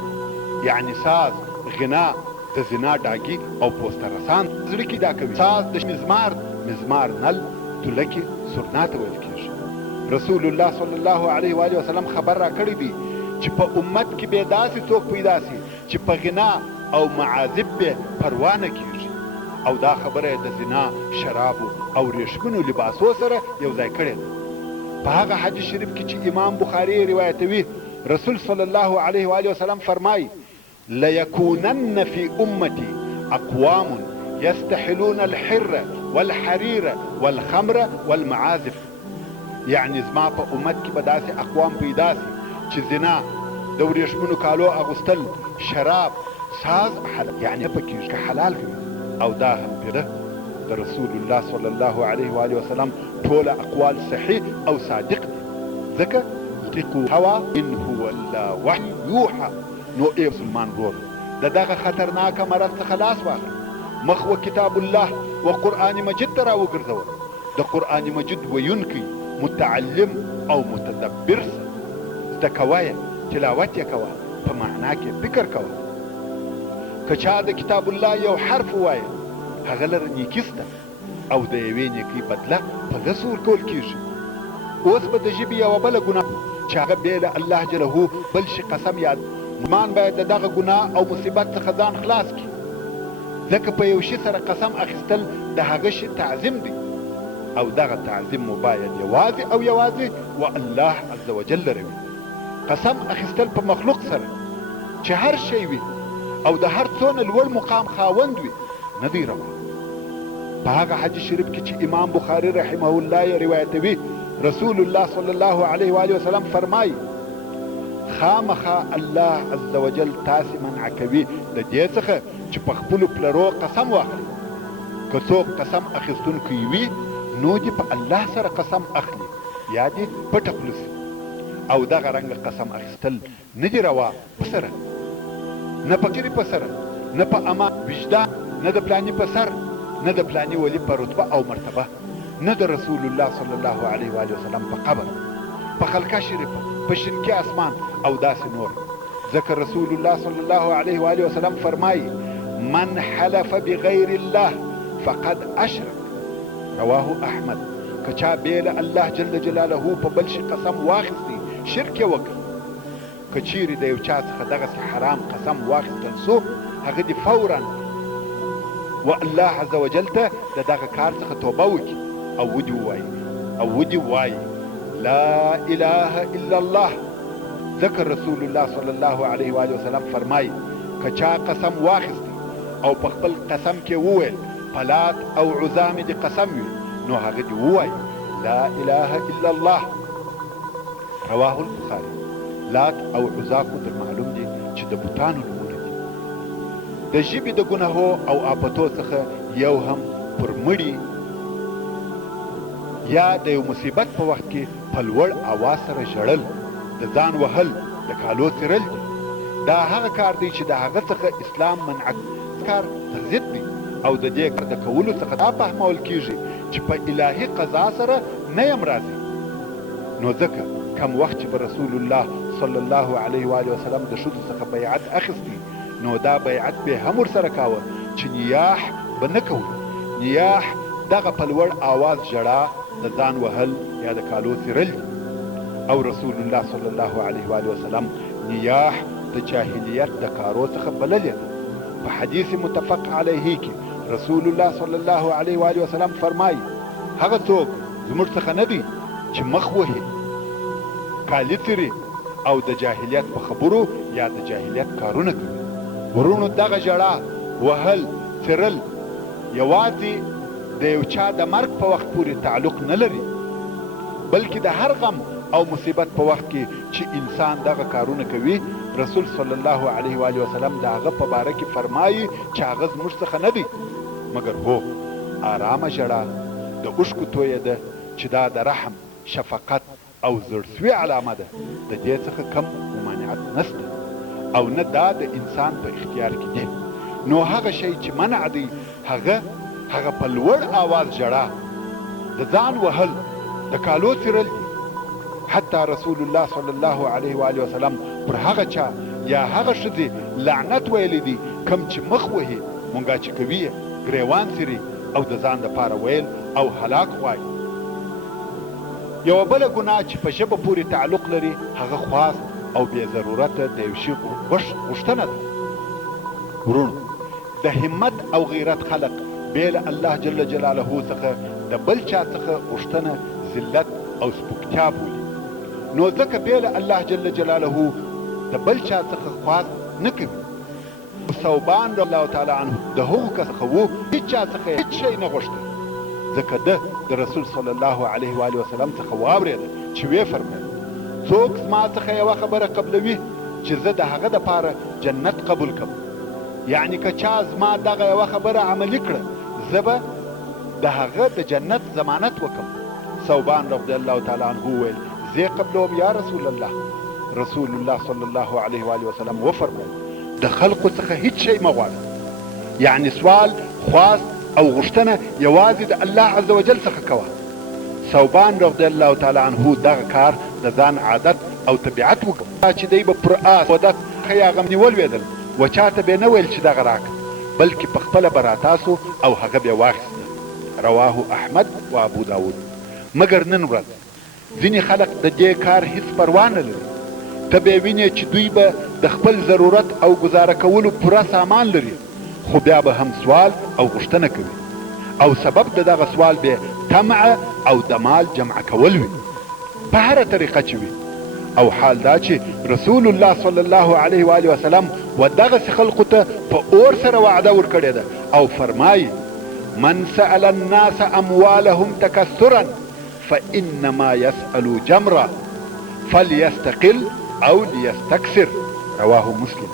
یعنی ساز غنا د زنا ډاګي او پوسته رسان زړه کې دا کوي ساز د مزمار نل تلکې سرنا ته ویل کېږي رسول الله صلی الله علیه و وسلم خبر را کړی دی چې په امت کې به داسې څوک پیدا سي چې په غنا او معازف به پروا نه کېږي او دا خبره د زنا شرابو او ریشمنو لباسو سره یو ځای کړې ده په هغه حدیث شریف کې چې امام بخاري روایتوي رسول صلی الله علیه و وسلم فرمایي ليكونن في امتي اقوام يستحلون الحر والحرير والخمر والمعازف یعنی زما په امت کې به داسې اقوام پیدا سي چې زنا د ورېښمینو کالو اغوستل شراب ساز یعنی پکې حلال کوي او دا هم پیده د رسول الله صلی الله علیه و وسلم ټول اقوال صحیح او صادق دي ځکه اتقوا هوا ان هو الا وحی یوحى نو ای مسلمان ورور د دغه خطرناکه مرض څخه لاس واخله مخ و کتاب الله و قرآن مجید ته راوګرځوه د قرآن مجید ویونکی متعلم او متدبر سه، زده کوه یې، تلاوت یې کوه، په معنا کې فکر کوه. که چا د کتاب الله یو حرف ووایه هغه لره نیکي سته او د یوې نیکۍ بدله په لسو ورکول کېږي. اوس به د ژبې یوه بله ګناه چې هغه بې له الله جله بل شي قسم یاد، مسلمان باید د دغه ګناه او مصیبت څخه ځان خلاص کړي، ځکه په یو شي سره قسم اخیستل د هغه شي تعظیم دی او دغه تعظیم مو باید یوازې او یوازې و الله عز وجل لره وي. قسم اخیستل په مخلوق سره چې هر شی وي او د هر څونه لوړ مقام خاوند وي نه دی روا. په هغه حدیث شریف کې چې امام بخاري رحمه الله یې روایتوي، رسول الله صلی الله علیه و آله وسلم فرمایي خامخا الله عز وجل تاسې منع کوي د دې څخه چې په خپلو پلرو قسم واخلي. که څوک قسم اخیستونکی وي نو دې په الله سره قسم اخلي یا دې پټه خوله سي. او دغه رنګه قسم اخیستل نه دي روا په سره، نه په کلي په سره، نه په امان وجدان، نه د پلاني په سر، نه د پلاني ولي په رتبه او مرتبه، نه د رسول الله صلی الله علیه و آله وسلم په قبر، په خلقه شریفه، په شینکي اسمان او داسې نور. ځکه رسول الله صلی الله علیه و آله وسلم فرمایي من حلف بغیر الله فقد اشرک، رواه احمد. که چا بې له الله جل جلاله په بل شي قسم واخیستی شرک یې وکړي. که چیرې د یو چا څخه دغسې حرام قسم واخیستل سو هغه دې فورا و الله عز وجل ته د دغه کار څخه توبه وکړي او ودې ووایي لا اله الا الله. ذکر رسول الله صلی الله علیه و آله وسلم فرمایي که چا قسم واخیستی او په خپل قسم کې وویل پلات او عزا مې دې قسم وي نو هغه دې ووایي لا اله الا الله. رواه البخاري. لات او عزا کو در معلوم دي چې د بوتانو نومونه دي. د ژبې د ګناهو او آفتو څخه یو هم پر مړي یا د یو مصیبت په وخت کې په لوړ اواز سره ژړل، د ځان وهل، د کالو څیرل دي. دا هغه کار دی چې د هغه څخه اسلام منع کار ضد دی او د دې کار د کولو څخه دا فهمول کیږي چې په الهي قضا سره نه یم راضي. نو ځکه کم وخت چې به رسول الله صلی الله علیه و آله وسلم د ښځو څخه بیعت اخیستی نو دا بیعت به هم ورسره کاوه چې نیاح به نه کوو. نیاح دغه په لوړ آواز ژړا، د ځان وهل یا د کالو څیرل دي. او رسول الله صلی الله علیه و آله وسلم نیاح د جاهلیت د کارو څخه بللی ده. په حدیث متفق علیه کې رسول الله صلی الله علیه و آله وسلم فرمایي هغه څوک زموږ څخه نه دی چې مخ وهي، کالي څیري او د جاهلیت په خبرو یا د جاهلیت کارونه کوي. ورونو دغه ژړا، وهل، څیرل یوازې د یو چا د مرګ په وخت پورې تعلق نه لري، بلکې د هر غم او مصیبت په وخت کې چې انسان دغه کارونه کوي رسول صلی الله علیه و آله وسلم د هغه په باره کې فرمایي چې هغه زموږ څخه نه دی، مګر هو آرامه ژړا د اوښکو تویېده چې دا د رحم، شفقت او زړسوي علامه ده. د دې څخه کم ممانعت نشته او نه دا د انسان په اختیار کې دی. نو هغه شی چې منع دی هغه په لوړ آواز ژړا، د ځان وهل، د کالو څیرل دي. حتی رسول الله صلی الله علیه و آله وسلم پر هغه چا یا هغه ښځې لعنت ویلی دی کم چې مخ وهي، مونګاچي کوي، ګریوان څیري او د ځان دپاره ویل او هلاک غواړي. یوه بله ګناه چې په ژبه پورې تعلق لري هغه خواست او بې ضرورته د یو شي غوښتنه ده. ورونو د همت او غیرت خلق بې له الله جل جلاله څخه د بل چا څخه غوښتنه ذلت او سپکتیا بولي. نو ځکه بې له الله جل جلاله د بل چا څخه خواست نه کوي. ثوبان رضی الله تعالی عنه د هغو کس څخه و هیڅ چا څخه هیڅ شی نه غوښته، ځکه ده د رسول صلی الله علیه و آله وسلم څخه واورېده چې ویې فرمیل څوک زما څخه یوه خبره قبلوي چې زه د هغه دپاره جنت قبول کړم، یعنی که چا زما دغه یوه خبره عملي کړه زه به د هغه د جنت ضمانت وکړم. ثوبان رضی الله تعالی عنه وویل زه قبلوم یا رسول الله. رسول الله صلی الله علیه و آله وسلم وفرمیل د خلقو څخه هیڅ شی مه غواړه، یعنی سوال، خواست او غوښتنه یوازې د الله عز وجل څخه کوه. ثوبان رضی الله تعالی عنه دغه کار د ځان عادت او طبیعت وکړ چې دی به پر آس ودت هغه نیول ویدل و چاته به نه ویل چې دغه راکړه بلکې په خپله به راتاسو او هغه به واخیسته. رواه احمد و ابو داود. مګر نن ورځ ځینې خلق د دې کار هیڅ پروا نه لري. ته به وینې چې دوی به د خپل ضرورت او ګزاره کولو پوره سامان لري خو بیا به هم سوال او غوښتنه کوي او سبب د دغه سوال به طمع او د مال جمع کول وي په هره طریقه چې وي. او حال دا چې رسول الله صلی الله علیه و آله وسلم و دغسې خلقو ته په اور سره وعده ورکړې ده او فرمایي من سأل الناس اموالهم تکثرا فانما يسأل جمرا فليستقل او ليستكثر. رواه مسلم.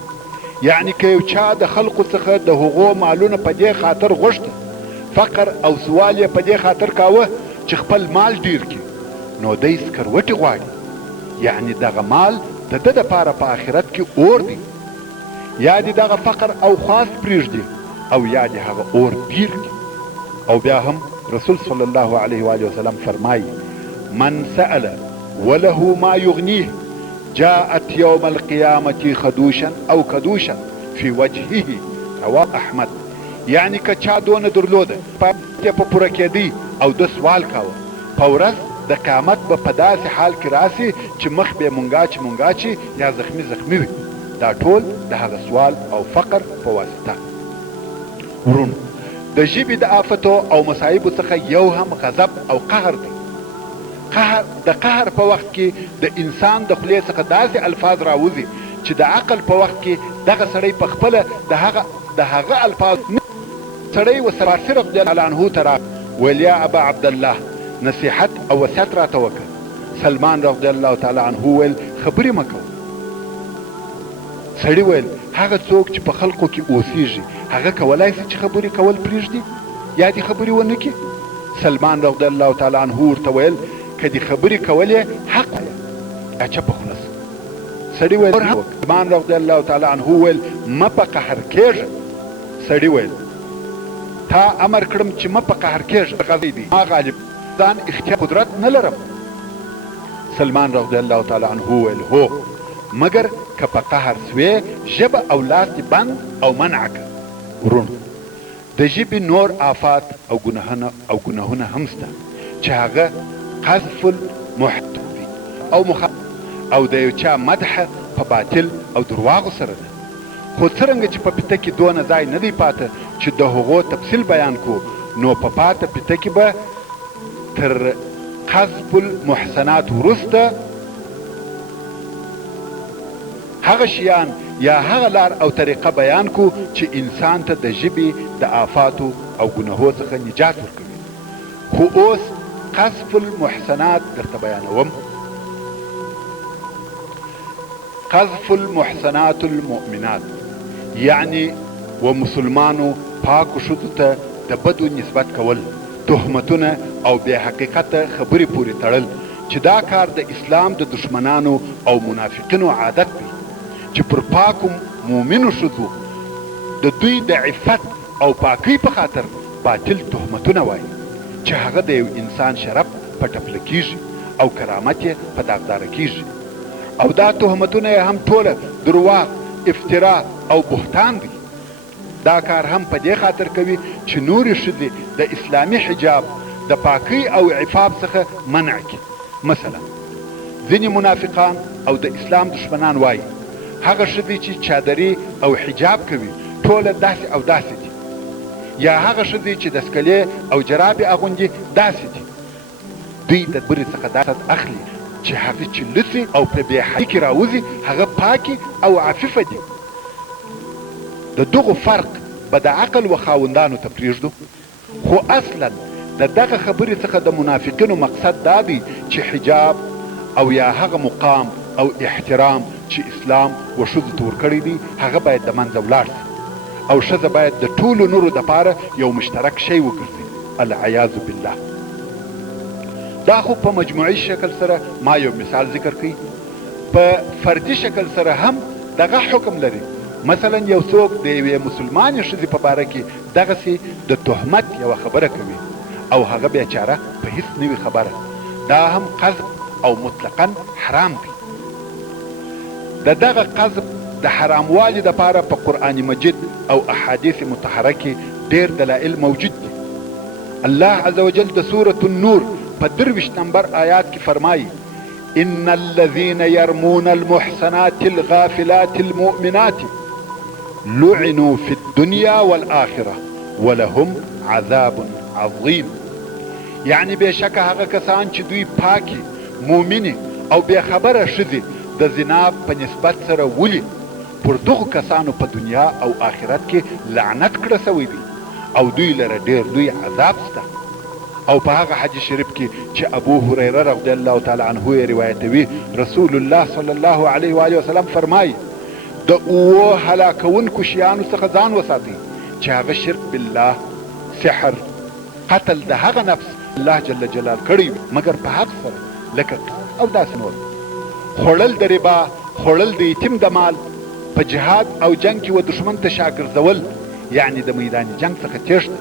یعنی که یو چا د خلقو څخه د هغو مالونه په دې خاطر غوښته فقر او سوال یې په دې خاطر کاوه چې خپل مال ډیر کړي نو دی سکروټې غواړي. یعنی دغه مال د ده دپاره په آخرت کې اور دی. یا دې دغه فقر او خواست پرېږدي او یا دې هغه اور ډیر کړي. او بیا هم رسول صلی الله علیه و آله وسلم فرمایي من سأل وله ما یغنیه جاءت یوم القیامة خدوشا او کدوشا فی وجهه. رواه احمد. یعنی که چا دونه درلوده په پوره کېدی او د سوال کاوه په ورځ د قیامت به په داسې حال کې راسي چې مخ به مونګاچي یا زخمی وي. دا ټول د هغه سوال او فقر په واسطه. ورونو د ژبې د آفتو او مصایبو څخه یو هم غضب او قهر دی. د قهر په وخت کې د انسان د خولې څخه داسې الفاظ راوځي چې د عقل په وخت کې دغه سړی په خپله د هغه الفاظ سړی و فارسي رضی الله عنه ته راغی ویل یا ابا عبدالله نصیحت او وصیت راته وکړه. سلمان رضی الله تعالی عنه ویل خبرې مه کوه. سړي ویل هغه څوک چې په خلقو کې اوسیږي هغه کولی شي چې خبرې کول پرېږدي یا دې خبرې ونه کړي. سلمان رضی الله تعالی عنه ورته ویل که دې خبرې کولې حق وایه یا چپه خوله شه. سړي ویل سلمان رضی الله تعالی عنه ویل مه په قهر کېږه. سړي ویل تا امر کړم چې مه په قهر کېږه غذی دی ما غالب ځان اختیار قدرت نه لرم. سلمان رضی الله تعالی عنه ویل هو مګر که په قهر سوې ژبه او لاس دې بند او منع کړه. ورونو د ژبې نور آفات او ګناهونه هم شته چې هغه قذف المحتوی او د یو چا مدح په باطل او درواغو سره ده. خو څرنګه چې په پیته کې دونه ځای نه دی پاته چې د هغو تفصیل بیان کو نو په پاته پیته کې به تر قذف المحسنات وروسته هغه شیان یا هغه لار او طریقه بیان کو چې انسان ته د ژبې د آفاتو او ګناهو څخه نجات ورکوي. خو اوس قذف المحسنات درته بیانوم. قذف المحسنات المؤمنات یعنی و مسلمانو پاکو ښځو ته د بدو نسبت کول، تهمتونه او بې حقیقته خبرې پورې تړل چې دا کار د اسلام د دشمنانو او منافقینو عادت دی چې پر پاکو مؤمنو ښځو د دوی د عفت او پاکۍ په خاطر باطل تهمتونه وایي چې هغه د یو انسان شرف په ټپله کیږي او کرامت یې په داغداره کیږي. او دا تهمتونه یې هم ټوله درواغ، افترا او بهتان دی. دا کار هم په دې خاطر کوي چې نورې ښځې د اسلامي حجاب د پاکۍ او عفاف څخه منع کړي. مثلا ځینې منافقان او د اسلام دشمنان وایي هغه ښځې چې چادري او حجاب کوي ټوله داسې او داسې دي، یا هغه ښځې چې دسکلې او جرابې اغوندي داسې دي. دوی د برې څخه داسې اخلي چې هغه چې لڅې او په بې حیايي کې راوځي هغه پاکې او عفیفه دي. د دغو فرق به د عقل و خاوندانو ته پرېږدو. خو اصلا د دغه خبرې څخه د منافقینو مقصد دا دی چې حجاب او یا هغه مقام او احترام چې اسلام و ښځو ته ورکړی دی هغه باید د منځه ولاړ شي او ښځه باید د ټولو نورو دپاره یو مشترک شی وګرځي. العیاذ بالله. دا خو په مجموعي شکل سره ما یو مثال ذکر کوي. په فردي شکل سره هم دغه حکم لري. مثلا یو څوک د یوې مسلمانې ښځې په باره کې دغسې د تهمت یوه خبره کوي او هغه بیچاره په هیڅ نوي خبره. دا هم قذف او مطلقاً حرام دی. د دغه قذف د حراموالي دپاره په قرآن مجید او احادیث مطهره کې ډیر دلایل موجود دي. الله عز وجل د سورة النور په 23 نمبر آیات کې فرمایي: ان الذين يرمون المحصنات الغافلات المؤمنات لعنوا في الدنيا والآخرة ولهم عذاب عظیم. یعنی بېشکه هغه کسان چې دوی پاکي مؤمنې او بېخبره ښځې د زنا په نسبت سره ولي، پر دغو کسانو په دنیا او آخرت کې لعنت کړه سوی دی او دوی لره ډېر لوی عذاب شته. او په هغه حدیث شریف کې چې ابو هریره رضی الله تعالی عنه یې روایتوي، رسول الله صلی الله علیه و آله وسلم فرمایي: د اوو هلاکونکو شیانو څخه ځان وساتئ چې هغه شرک بالله، سحر، قتل د هغه نفس الله جل جلال کړی وي مګر په حق سره، لکه او داسې نور، خوړل د ربا، خوړل د یتیم د مال، په جهاد او جنگ کې و دشمن ته شاګرځول یعنی د میدان جنگ څخه تیښته،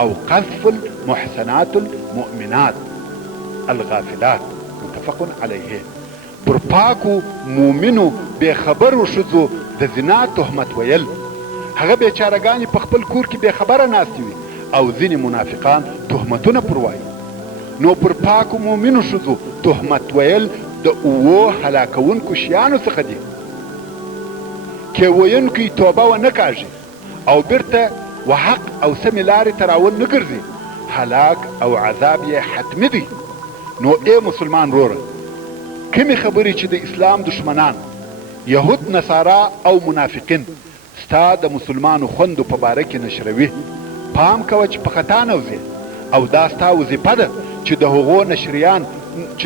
او قذف المحسنات المؤمنات الغافلات متفق علیه. پر پاکو مومنو بېخبرو ښځو د زنا تهمت ویل. هغه بیچارهګانې په خپل کور کې بېخبره ناستې وي او ځینې منافقان تهمتونه پر وایي. نو پر پاکو مومنو ښځو تهمت ویل د اوو هلاکونکو شیانو څخه دي. کې ویونکی توبه ونه کاږي او بیرته و حق او سمې لارې ته راول نه ګرځي، هلاک او عذاب یې حتمي دی. نو ای مسلمان وروره، کمې خبرې چې د اسلام دشمنان، یهود، نصارا او منافقین ستا د مسلمانو خوندو په باره کې نشروي، پام کوه چې په خطا نه وځې. او دا ستا وظیفه ده چې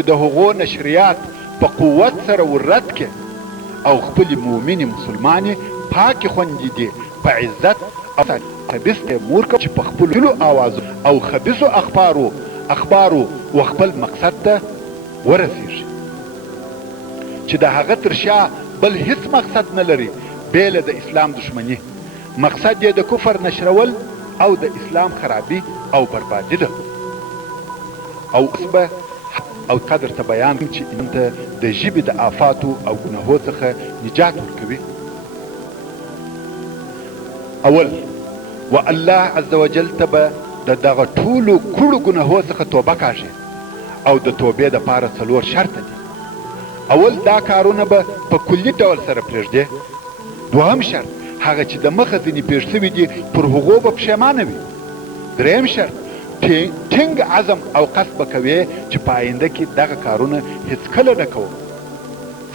د هغو نشریات په قوت سره وررد کې او خپلې مؤمنې مسلمانې پاکې خوندې دي په عزت او خبیث مور که چې په خپلو آوازو او خبیثو اخبارو و خپل مقصد ته ورسیږي چې د هغه تر شا بل هیڅ مقصد نه لري بیله د اسلام دشمني. مقصد یې د کفر نشرول او د اسلام خرابي او بربادي ده. او اوس به او قدر ته بیان چې انت د ژبې د آفاتو او ګناهو څخه نجات ورکوي. اول، و الله عز وجل ته به د دغه ټولو کړو ګناهو څخه توبه کاږي او د توبې دپاره 4 شرطه دي. اول، دا کارونه به په کلي ډول سره پرېږدې. دوهم شرط، هغه چې د مخه ځینې پېښ سوي دي پر هغو به پښیمانه وي. دریم شرط، ټینګ عزم او قصد به کوې چې په آینده کې دغه کارونه هیڅکله نه کوو.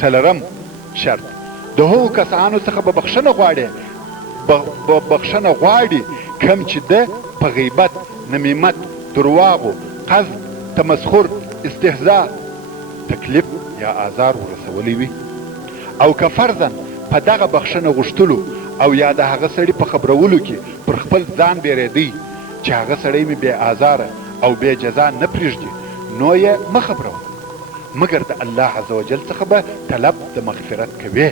څلورم شرط، د هغو کسانو څخه به بخښنه غواړي کم چې ده په غیبت، نمیمت، درواغو، قذف، تمسخر، استهزاء، تکلیف یا آزار ورسولی وي. او که فرضاً په دغه بخښنه غوښتلو او یا د هغه سړي په خبرولو کې پر خپل ځان بیرېدی چې هغه سړی مې بې آزاره او بې جزا نه پرېږدي، نو یې مه خبروه، مګر د الله عز وجل څخه به طلب د مغفرت کوې.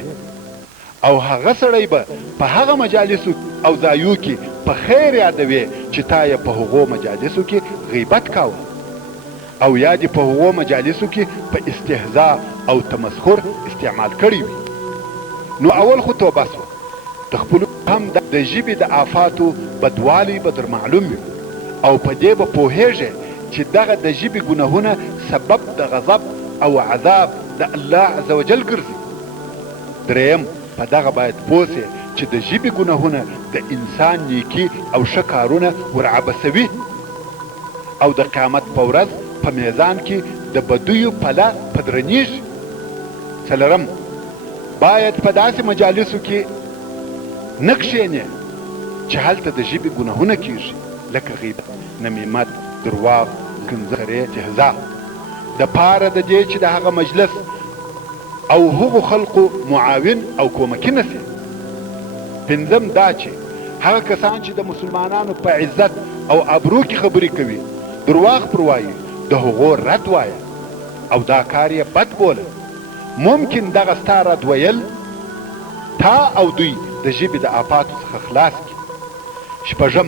او هغه سړی به په هغه مجالسو او ځایو کې په خیر یادوي چې تا یې په هغو مجالسو کې غیبت کاوه او یا دې په هغو مجالسو کې په استهزاء او تمسخر استعمال کړی وي. نو اول خو توبه سوه. د خپلو هم د ژبې د آفاتو بدوالی به در معلوم وي او په دې به پوهیږي چې دغه د ژبې ګناهونه سبب د غضب او عذاب د الله عز وجل ګرځي. دریم، په دغه باید پوه سې چې د ژبې ګناهونه د انسان نیکي او ښه کارونه ورعبسوي او د قیامت په ورځ په میزان کې د بدیو پله پدرنیږي. څلورم، باید په داسې مجالسو کې نه کښېنې چې هلته د ژبې ګناهونه کیږي، لکه غیبت، نمیمت، درواغ، کنځرې، استهزاء، د پاره د دې چې د هغه مجلس او هغو خلقو معاون او کومکی نسي. پنځم، دا چې هغه کسان چې د مسلمانانو په عزت او ابرو کې خبرې کوي، درواغ پر وایي، د هغو رد وایه او دا کار یې بد بوله. ممکن دغه ستا رد ویل تا او دوی د ژبې د آفاتو څخه خلاص کړي. شپږم،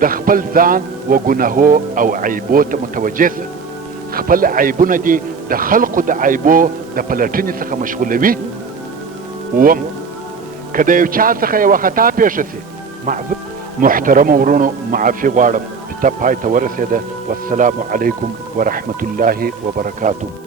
د خپل ځان و ګناهو او عیبو ته متوجه سه. خپل عیبونه دې د خلقو د عیبو د پلټنې څخه مشغولوي. اووم، که د یو چا څخه یوه خطا پیښه سي، محترمو ورونو معافي غواړم، کتاب پای ته ورسېده. والسلام علیکم ورحمة الله وبرکاته.